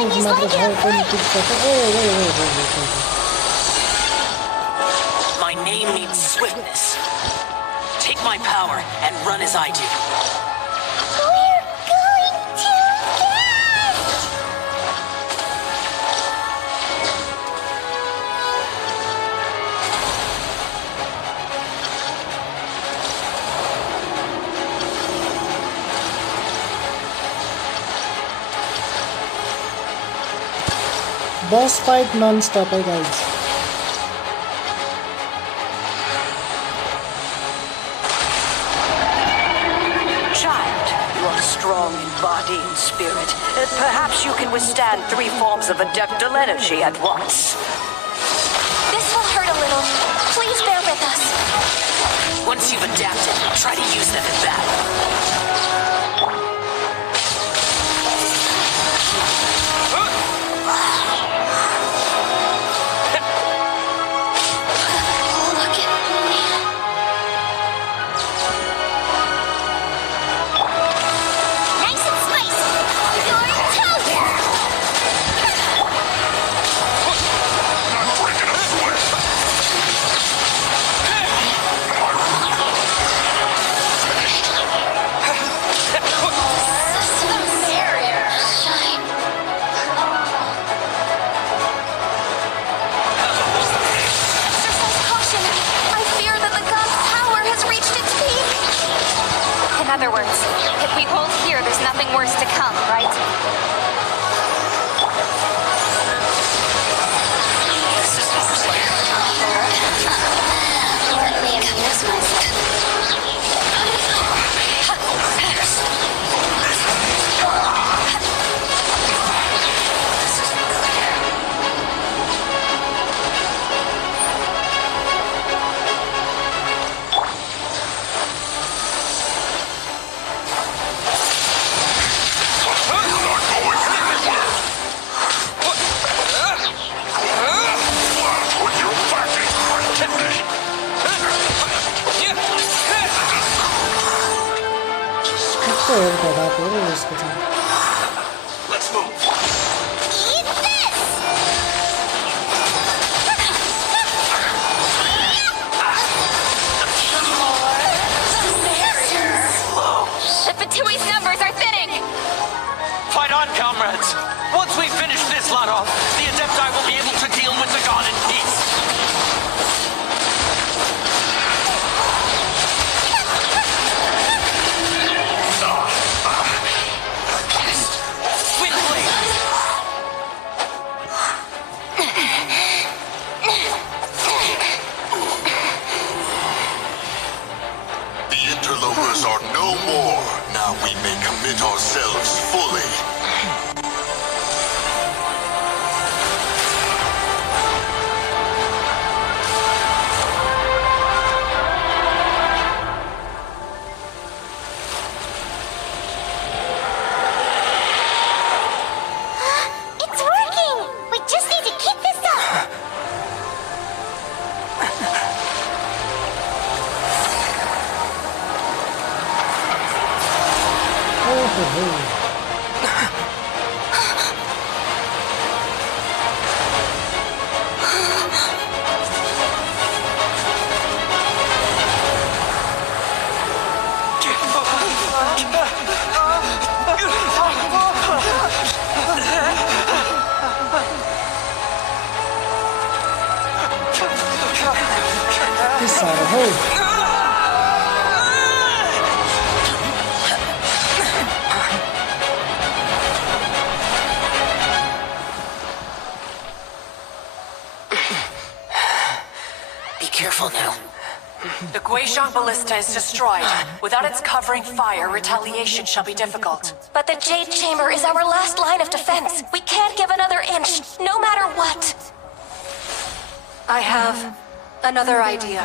Chinese like it. My name needs swiftness. Take my power and run as I do. We're going too fast! Boss fight non-stop, guys. Child, you are strong in body and spirit. Perhaps you can withstand 3 forms of adeptal energy at once. This will hurt a little. Please bear with us. Once you've adapted, try to use them in battle. Look at me. Nice and spicy. Your toast! Not breaking a sweat. System barrier. Shine. Exercise caution. I fear that the god's power has reached its peak. In other words, if we hold here, there's nothing worse to come, right? Let me convince myself. Put your back in activity. Let's move. Eat this! The Fatui's numbers are thinning. Fight on, comrades! Once we finish this lot off, the Adepti will be able to deal with the god in peace. Windblade! The interlopers are no more. Now we may commit ourselves fully. It's working! We just need to keep this up! This side of hole. Be careful now. The Guizhong Ballista is destroyed. Without its covering fire, retaliation shall be difficult. But the Jade Chamber is our last line of defense. We can't give another inch, no matter what. I have another idea.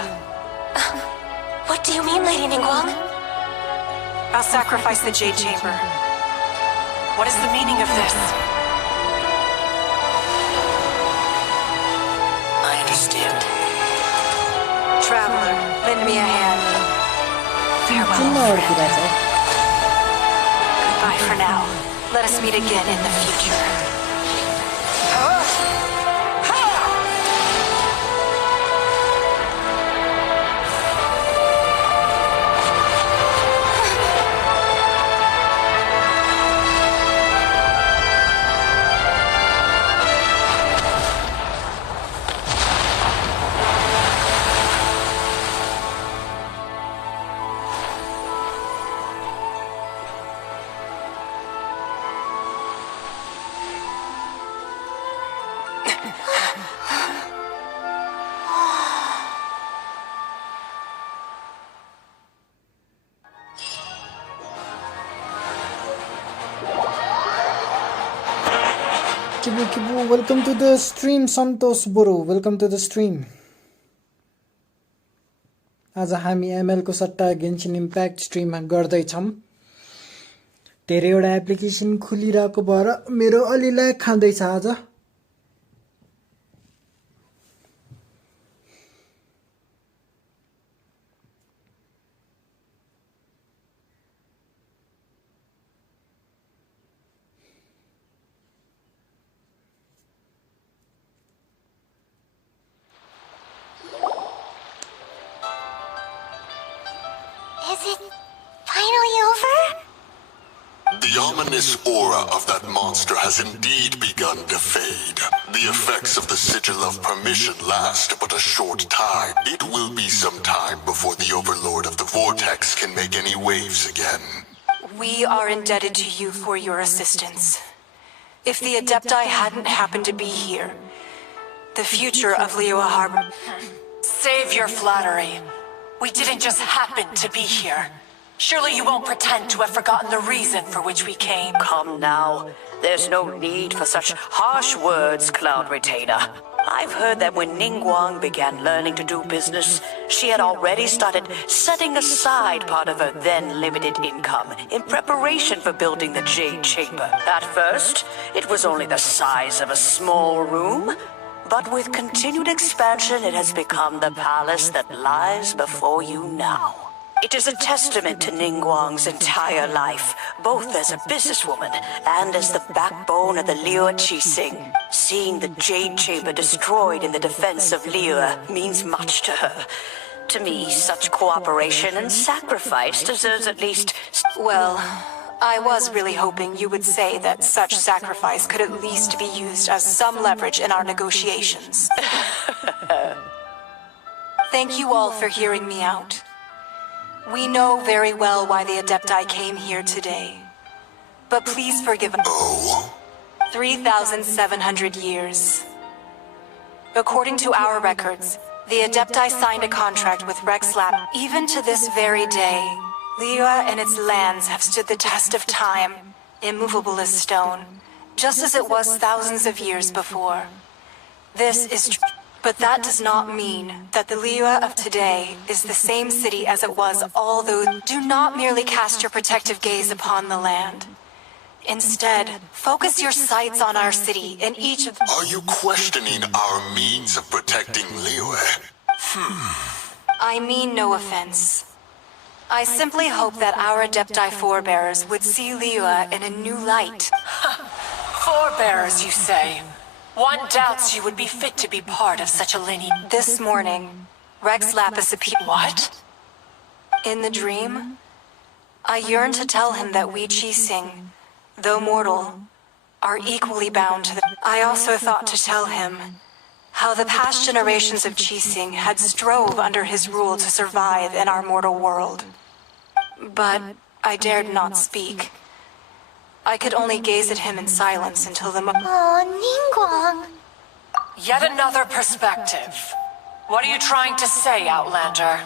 What do you mean, Lady Ningguang? I'll sacrifice the Jade Chamber. What is the meaning of this? I understand. Traveler, lend me a hand. Farewell. Cuma Goodbye for now. Let us meet again in the future. Kibu, welcome to the stream. Santosh Boro, welcome to the stream. आज हामी ML को सट्टा Genshin Impact stream गर्दै छौं. धेरैवटा application खुलिरहेको भएर मेरो अलि ल्याग खाँदै छ आज. The ominous aura of that monster has indeed begun to fade. The effects of the Sigil of Permission last but a short time. It will be some time before the Overlord of the Vortex can make any waves again. We are indebted to you for your assistance. If the Adepti hadn't happened to be here, the future of Liyue Harbor... Save your flattery. We didn't just happen to be here. Surely you won't pretend to have forgotten the reason for which we came. Come now. There's no need for such harsh words, Cloud Retainer. I've heard that when Ningguang began learning to do business, she had already started setting aside part of her then limited income in preparation for building the Jade Chamber. At first, it was only the size of a small room, but with continued expansion, it has become the palace that lies before you now. It is a testament to Ningguang's entire life, both as a businesswoman and as the backbone of the Liyue Qixing. Seeing the Jade Chamber destroyed in the defense of Liyue means much to her. To me, such cooperation and sacrifice deserves at least... Well, I was really hoping you would say that such sacrifice could at least be used as some leverage in our negotiations. Thank you all for hearing me out. We know very well why the Adepti came here today. But please forgive us. 3,700 years. According to our records, the Adepti signed a contract with Rexlab. Even to this very day, Liyue and its lands have stood the test of time, immovable as stone, just as it was thousands of years before. This is true. But that does not mean that the Liyue of today is the same city as it was all those. Do not merely cast your protective gaze upon the land. Instead, focus your sights on our city in each of... Are you questioning our means of protecting Liyue? I mean no offense. I simply hope that our Adepti forebears would see Liyue in a new light. Forebears, you say? One doubts you would be fit to be part of such a lineage. This morning, Rex Lapis appeared. What? In the dream, I yearned to tell him that we Qixing, though mortal, are equally bound to the... I also thought to tell him how the past generations of Qixing had strove under his rule to survive in our mortal world. But I dared not speak. I could only gaze at him in silence until the Oh, Ningguang. Yet another perspective. What are you trying to say, Outlander?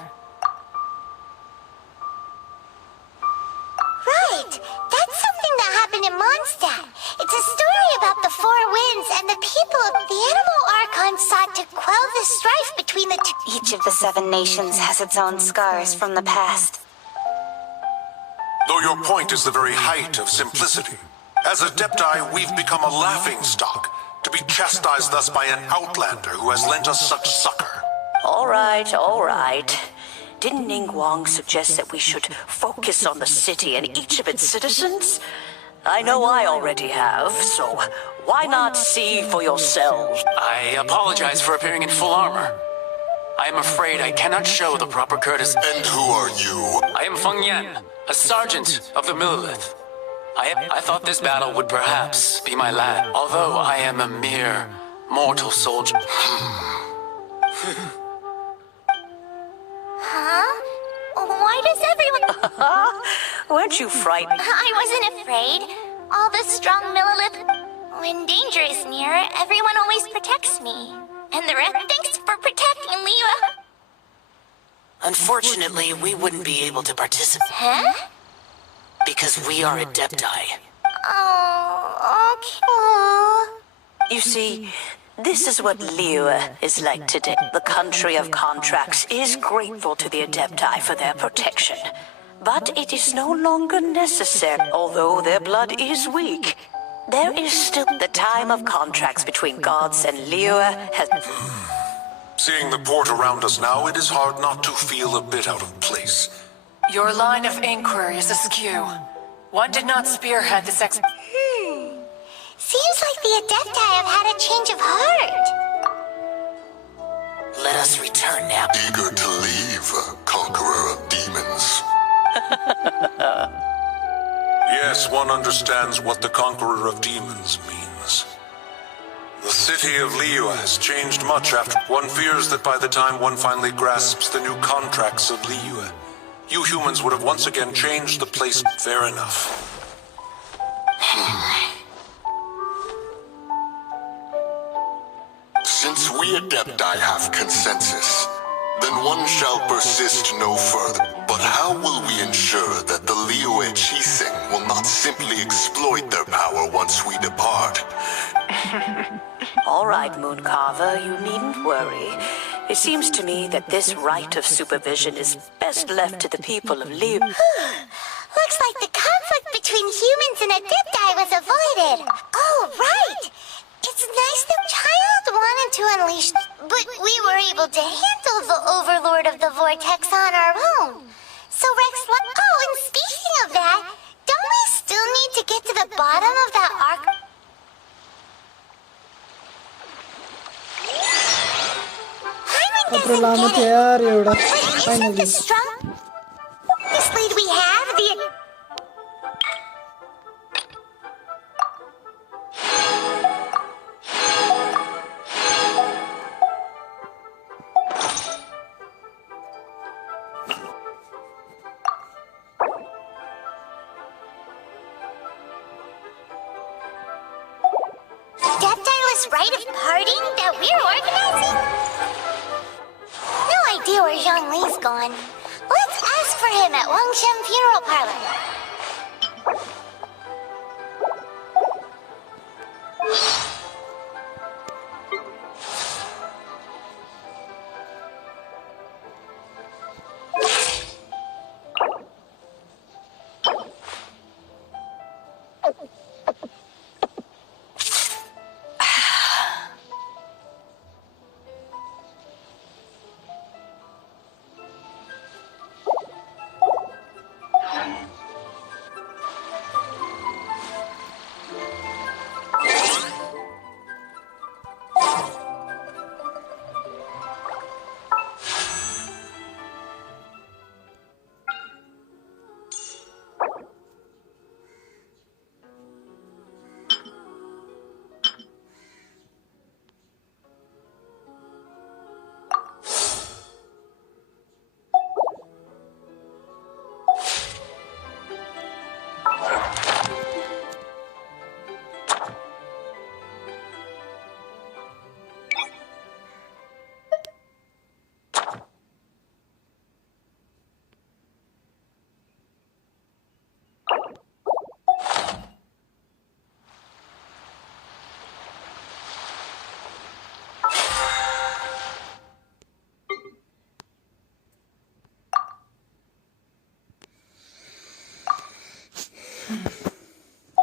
Right. That's something that happened in Mondstadt. It's a story about the Four Winds and the people of the Animal Archon sought to quell the strife between the two. Each of the 7 nations has its own scars from the past. Though your point is the very height of simplicity. As Adepti, we've become a laughingstock, to be chastised thus by an outlander who has lent us such succor. All right. Didn't Ningguang suggest that we should focus on the city and each of its citizens? I know I already have, so why not see for yourselves? I apologize for appearing in full armor. I am afraid I cannot show the proper courtesy. And who are you? I am Feng Yan, a sergeant of the Millilith. I thought this battle would perhaps be my last, although I am a mere mortal soldier. Huh? Why does everyone... Weren't you frightened? I wasn't afraid. All the strong Millilith... When danger is near, everyone always protects me. And the rest thanks for protecting Liyue. Unfortunately, we wouldn't be able to participate. Huh? Because we are Adepti. Oh, okay. You see, this is what Liyue is like today. The country of contracts is grateful to the Adepti for their protection. But it is no longer necessary, although their blood is weak. There is still the time of contracts between gods and Liyue has... Seeing the port around us now, it is hard not to feel a bit out of place. Your line of inquiry is askew. One did not spearhead this Seems like the Adepti have had a change of heart. Let us return now. Eager to leave, conqueror of demons. Yes, one understands what the conqueror of demons means. The city of Liyue has changed much after. One fears that by the time one finally grasps the new contracts of Liyue, you humans would have once again changed the place. Fair enough. Since we Adepti have consensus, then one shall persist no further. But how will we ensure that the Liyue Chising will not simply exploit their power once we depart? All right, Mooncarver, you needn't worry. It seems to me that this right of supervision is best left to the people of Liyue. Looks like the conflict between humans and Adepti was avoided. Oh, right! It's nice the child wanted to unleash, but we were able to handle the Overlord of the Vortex on our own. So oh, and speaking of that, don't we still need to get to the bottom of that arc? कत्रो लामो थियो यार एउटा Isn't the strong this lead we have the Deptilus rite of parting that we're organizing? No idea where Zhongli's gone. Let's ask for him at Wangshen Funeral Parlor.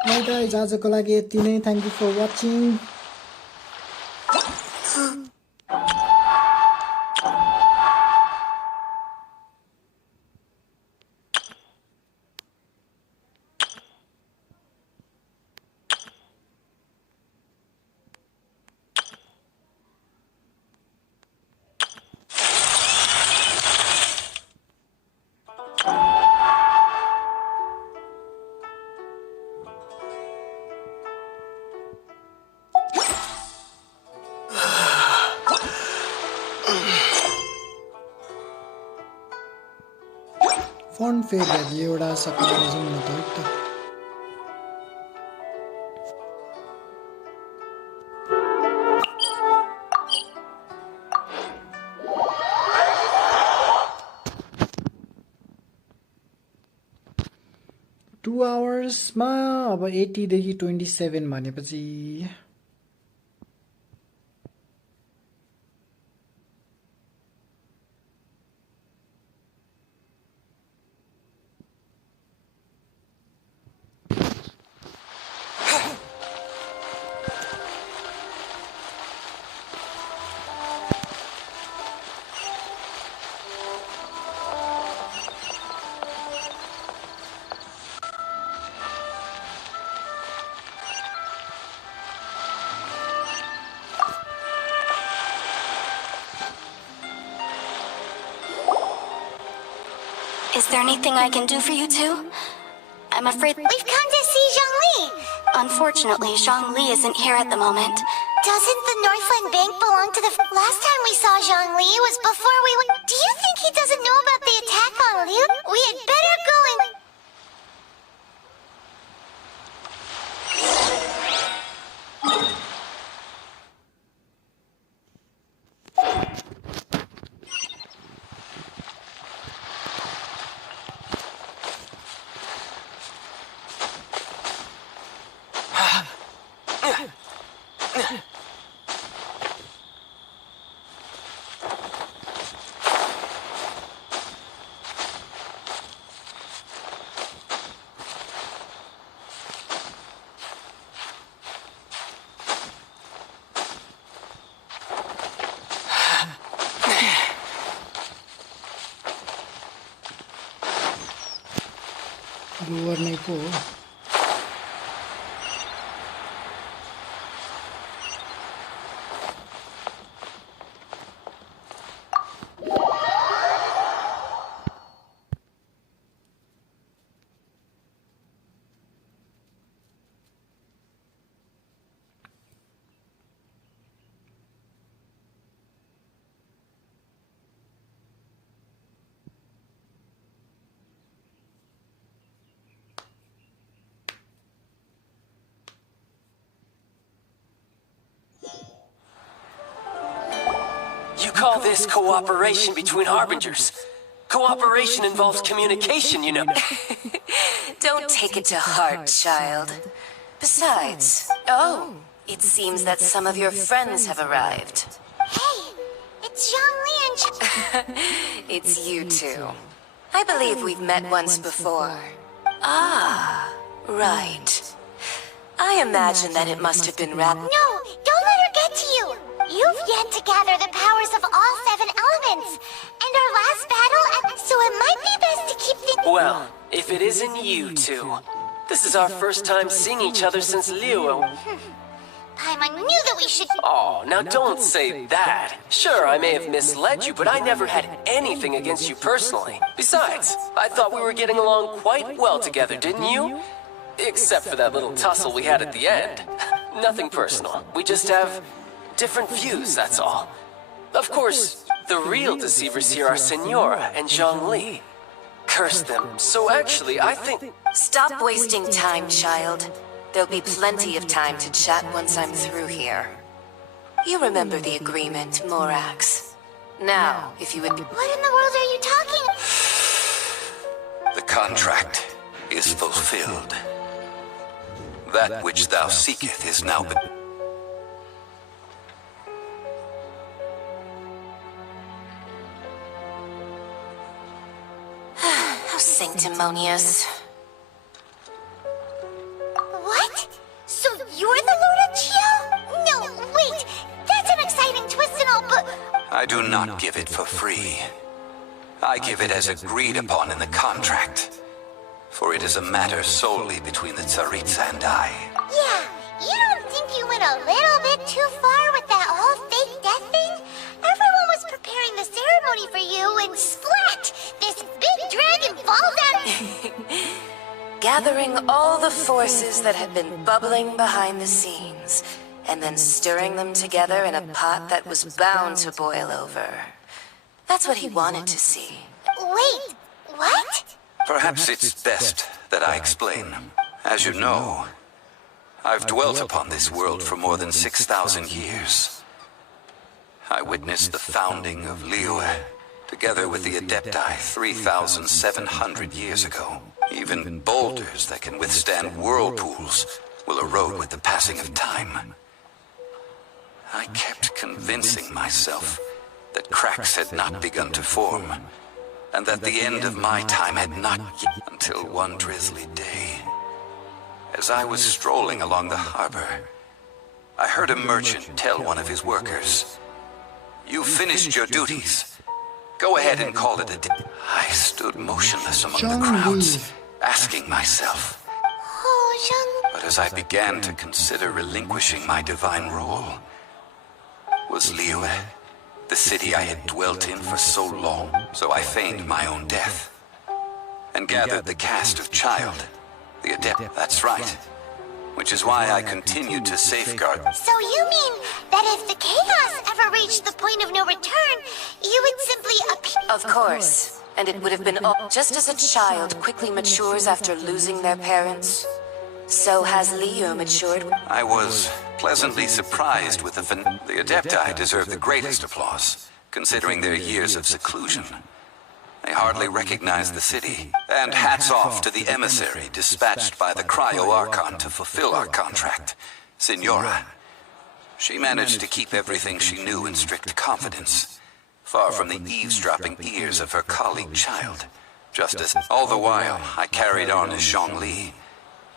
Hi guys, आजको लागि यति नै. Thank you for watching. Font favorite एउटा सकेर जाउँ न त है त. Hours मा अब 80 देखि 27 भनेपछि Is there anything I can do for you two? I'm afraid We've come to see Zhongli. unfortunately, Zhongli isn't here at the moment. Doesn't the Northland Bank belong to the... Last time we saw Zhongli was before we went... Do you think he doesn't know about the attack on Liu? We had better go and... Luar nih po. You call this cooperation between Harbingers? Cooperation involves communication, you know. Don't take it to heart, child. Besides, it seems that some of your friends have arrived. Hey, it's Zhongli and... It's you two. I believe we've met once before. Ah, right. I imagine that it must have been rather... No, don't let her get to you. You've yet to gather the powers of all 7 elements. And our last battle, so it might be best to keep things... Well, if it isn't you two. This is our first time seeing each other since Liu. Paimon knew that we should... Oh, now don't say that. Sure, I may have misled you, but I never had anything against you personally. Besides, I thought we were getting along quite well together, didn't you? Except for that little tussle we had at the end. Nothing personal. We just have different views, that's all. Of course, the real deceivers here are Senora and Zhongli. Curse them. So actually, I think... Stop wasting time, child. There'll be plenty of time to chat once I'm through here. You remember the agreement, Morax. Now, if you would... What in the world are you talking... The contract is fulfilled. That which thou seeketh is now... How sanctimonious. What? So you're the Lord of Chiao? No, wait. That's an exciting twist and all, but... I do not give it for free. I give it as agreed upon in the contract. For it is a matter solely between the Tsaritsa and I. Yeah, you don't think you went a little bit too far with that whole fake death thing? Everyone was preparing the ceremony for you and splat! This big dragon falls out... Gathering all the forces that had been bubbling behind the scenes, and then stirring them together in a pot that was bound to boil over. That's what he wanted to see. Wait, what? Perhaps it's best that I explain. As you know, I've dwelt upon this world for more than 6,000 years. I witnessed the founding of Liyue, together with the Adepti 3,700 years ago. Even boulders that can withstand whirlpools will erode with the passing of time. I kept convincing myself that cracks had not begun to form, and that the end of my time had not yet, until one drizzly day. As I was strolling along the harbor, I heard a merchant tell one of his workers, "You've finished your duties. Go ahead and call it a day." I stood motionless among the crowds, asking myself, but as I began to consider relinquishing my divine role, was Liyue the city I had dwelt in for so long? So I feigned my own death, and gathered the cast of Child, the Adept, that's right. Which is why I continued to safeguard. So you mean that if the chaos ever reached the point of no return, you would simply appear? Of course. And it would have been all just as a child quickly matures after losing their parents. So has Leo matured. I was pleasantly surprised with the Adepti deserve the greatest applause, considering their years of seclusion. They hardly recognized the city, and hats off to the emissary dispatched by the Cryo-Archon to fulfill our contract, Signora. She managed to keep everything she knew in strict confidence, far from the eavesdropping ears of her colleague Child. Just as, all the while, I carried on as Zhongli,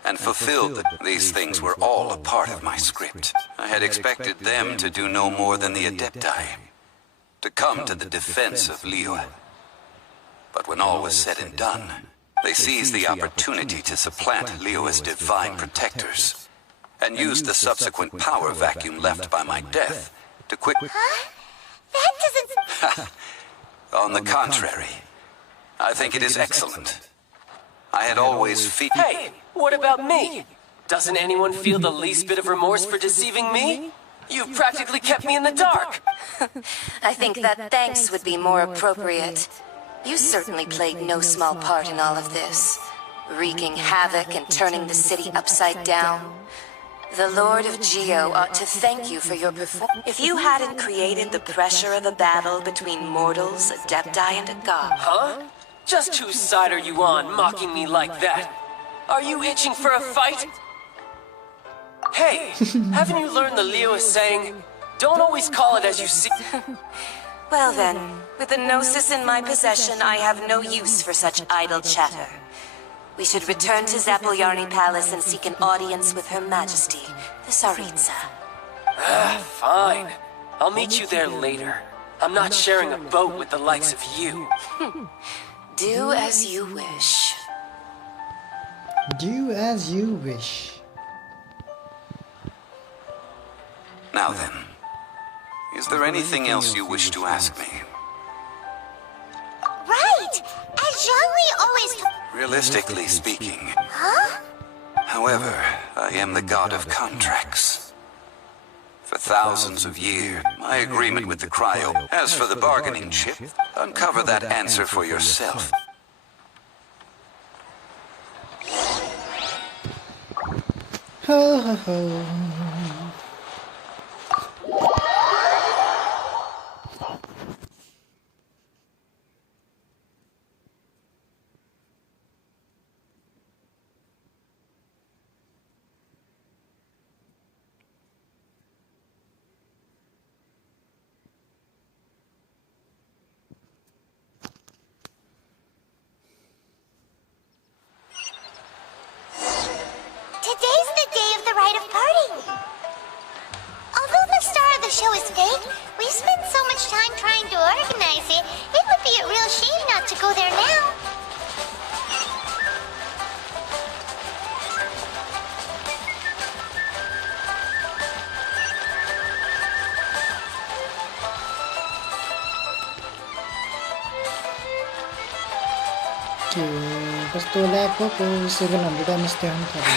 and fulfilled that these things were all a part of my script. I had expected them to do no more than the Adepti, to come to the defense of Liyue. But when all was said and done, they seized the opportunity to supplant Liyue's divine protectors, and used the subsequent power vacuum left by my death to Huh? That doesn't... On the contrary, I think it is excellent. I had always Hey, what about me? Doesn't anyone feel the least bit of remorse for deceiving me? You've practically kept me in the dark. I think that thanks would be more appropriate. You certainly played no small part in all of this, wreaking havoc and turning the city upside down. The Lord of Geo ought to thank you for your performance. If you hadn't created the pressure of a battle between mortals, Adepti, and a god... Huh? Just whose side are you on, mocking me like that? Are you itching for a fight? Hey, haven't you learned the Liyue saying, don't always call it as you see... Well then, with the Gnosis in my possession, I have no use for such idle chatter. We should return to Zapoljarny Palace and seek an audience with Her Majesty, the Tsaritsa. Fine. I'll meet you there later. I'm not sharing a boat with the likes of you. Do as you wish. Do as you wish. Now then, is there anything else you wish to ask me? Right! As Zhongli always... Realistically speaking, Huh? however, I am the god of contracts. For thousands of years, my agreement with the Cryo. As for the bargaining chip, uncover that answer for yourself. Ho ho ho. Today's the day of the rite of parting. Although the star of the show is fake, we've spent so much time trying to organize it, it would be a real shame not to go there now. Basta wala po 700 mesti ang tadi.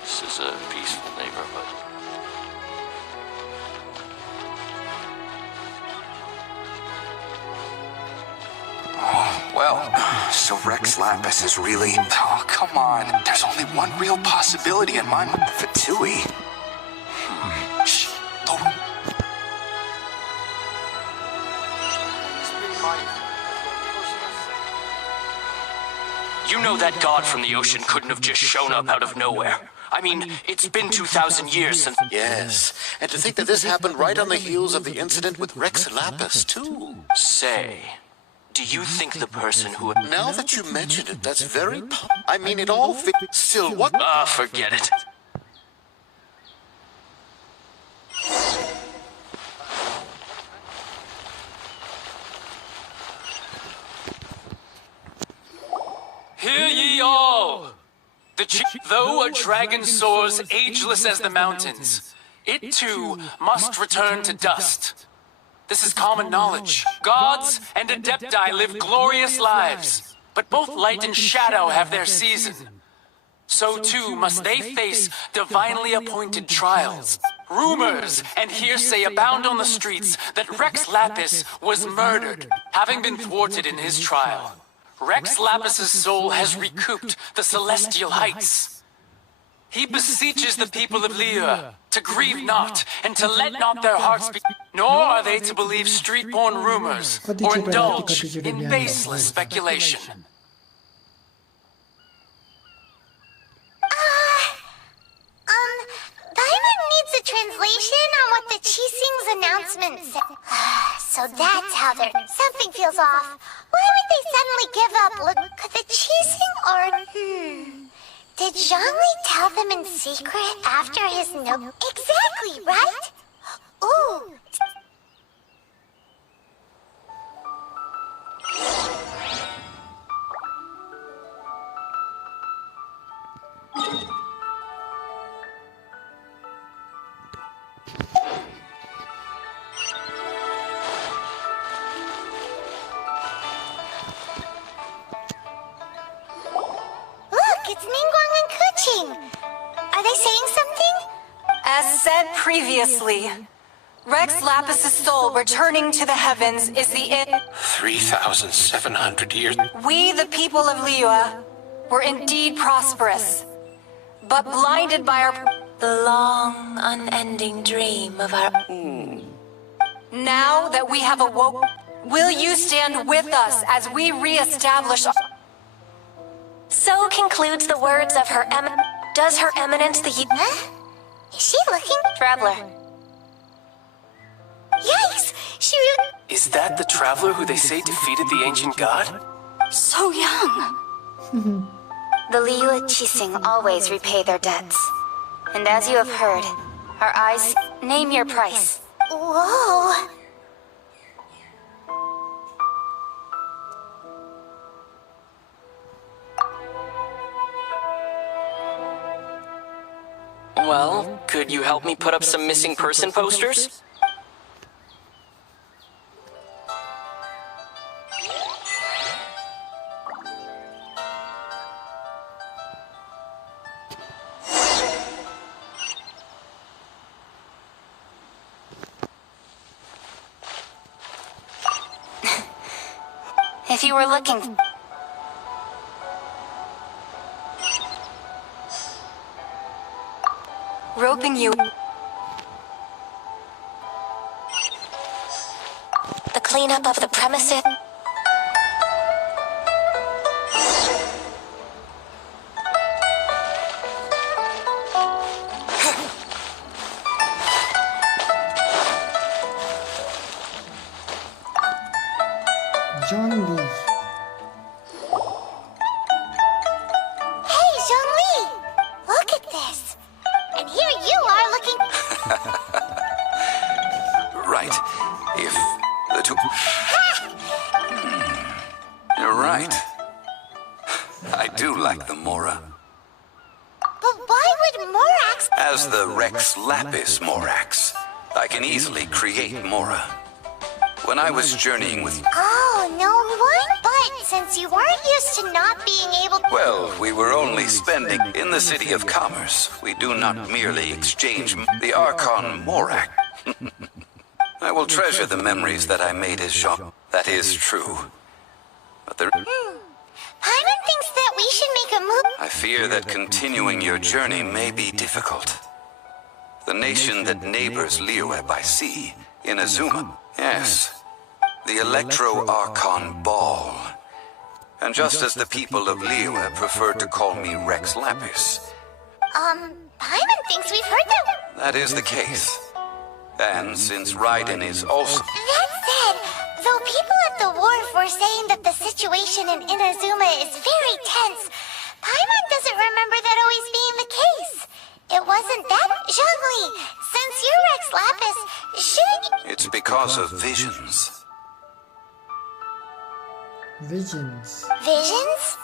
This is a peaceful neighborhood. Well, so Rex Lapis is really... Oh, come on. There's only one real possibility in my mind. Fatui. Shh. Don't... You know that god from the ocean couldn't have just shown up out of nowhere. I mean, it's been 2,000 years since... Yes, and to think that this happened right on the heels of the incident with Rex Lapis, too. Say, do you think the person who... Now that you mention it, that's very... I mean, it all fit... Still, what... forget it. Hear ye all! Though a dragon soars ageless as the mountains, it too must return to dust. This is common knowledge. Gods and Adepti live glorious lives, but both light and shadow have their season. So too must they face divinely appointed trials. Rumors and hearsay abound on the streets that Rex Lapis was murdered, having been thwarted in his trial. Rex Lapis's soul has recouped the celestial heights. He beseeches the people of Liyue to grieve not and to let not their hearts be... Nor are they to believe street-born rumors or indulge in baseless speculation. Paimon needs a translation on what the Qixing's announcement said. So that's how they're... Something feels off. Why would they suddenly give up? Look, could the Qixing or... Did Zhongli tell them in secret after his note? Exactly, right? Ooh. It's Ningguang and Keqing. Are they saying something? As said previously, Rex Lapis's soul returning to the heavens is the 3,700 years. We, the people of Liyue, were indeed prosperous, but blinded by the long, unending dream of our... Now that we have awoke, will you stand with us as we re-establish... So concludes the words of her Does Her Eminence the... Huh? Is she looking? Traveler. Yikes! She really... Is that the traveler who they say defeated the ancient god? So young! The Liyue Qixing always repay their debts. And as you have heard, our eyes name your price. Whoa! Well, could you help me put up some missing person posters? If you were looking... Roping you... The cleanup of the premises... Zhongli. Hey, Zhongli! Look at this! And here you are looking... Right. If the two... You're right. I do like the Mora. But why would Morax... As the Rex Lapis Morax, I can easily create Mora. When I was journeying with... Oh, no one? But since you weren't used to not being able... Well, we were only spending in the City of Commerce. We do not merely exchange the Archon Morak. I will treasure the memories that I made as Jean. That is true. But there... Paimon thinks that we should make a move... I fear that continuing your journey may be difficult. The nation that neighbors Liyue by sea, in Azuma. Yes. The Electro-Archon Ball. And just as the people of Liyue prefer to call me Rex Lapis. Paimon thinks we've heard that... That is the case. And since Raiden is also... That said, though people at the wharf were saying that the situation in Inazuma is very tense, Paimon doesn't remember that always being the case. It wasn't that... Zhongli, since you're Rex Lapis, shouldn't... It's because of visions. Visions. Visions?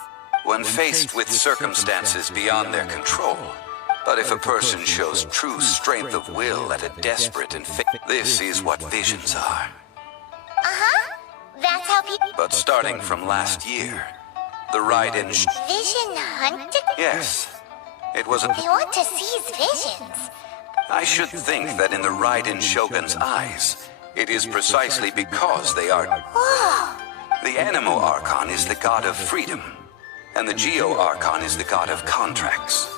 When faced with circumstances beyond their control, But if a person shows true strength of will at a desperate and this is what visions are. That's how people... But starting from last year, the Raiden... Vision hunted? Yes. It was a... They want to seize visions. I should think that in the Raiden Shogun's eyes, it is precisely because they are... Whoa! The Anemo Archon is the god of freedom, and the Geo Archon is the god of contracts.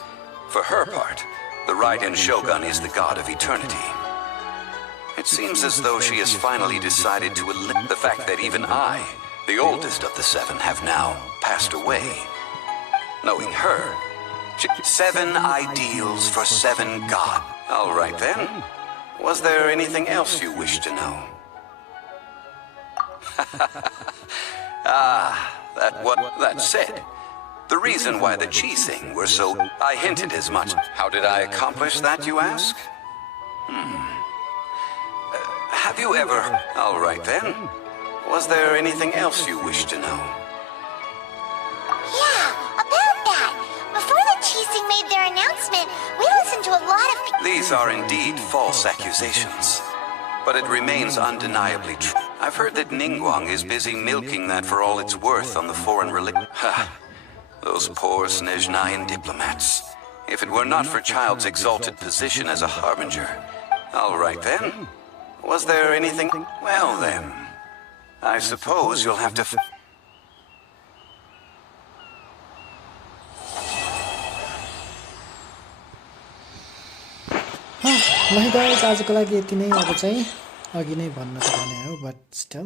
For her part, the Raiden Shogun is the god of eternity. It seems as though she has finally decided to eliminate the fact that even I, the oldest of the seven, have now passed away. Knowing her, 7 ideals for 7 gods. All right then. Was there anything else you wish to know? That said, the reason why the Qixing were so... I hinted as much. How did I accomplish that, you ask? Have you ever... All right then. Was there anything else you wish to know? Yeah, about that. Before the Qixing made their announcement, we listened to a lot of... These are indeed false accusations. But it remains undeniably true. I've heard that Ningguang is busy milking that for all it's worth on the foreign religion. Ha! Those poor Snezhnayan diplomats. If it were not for Child's exalted position as a harbinger. All right then. Was there anything? Well then. I suppose you'll have to... ल guys आजको लागि यति नै अब चाहिँ अघि नै भन्न त भने हो बट स्टिल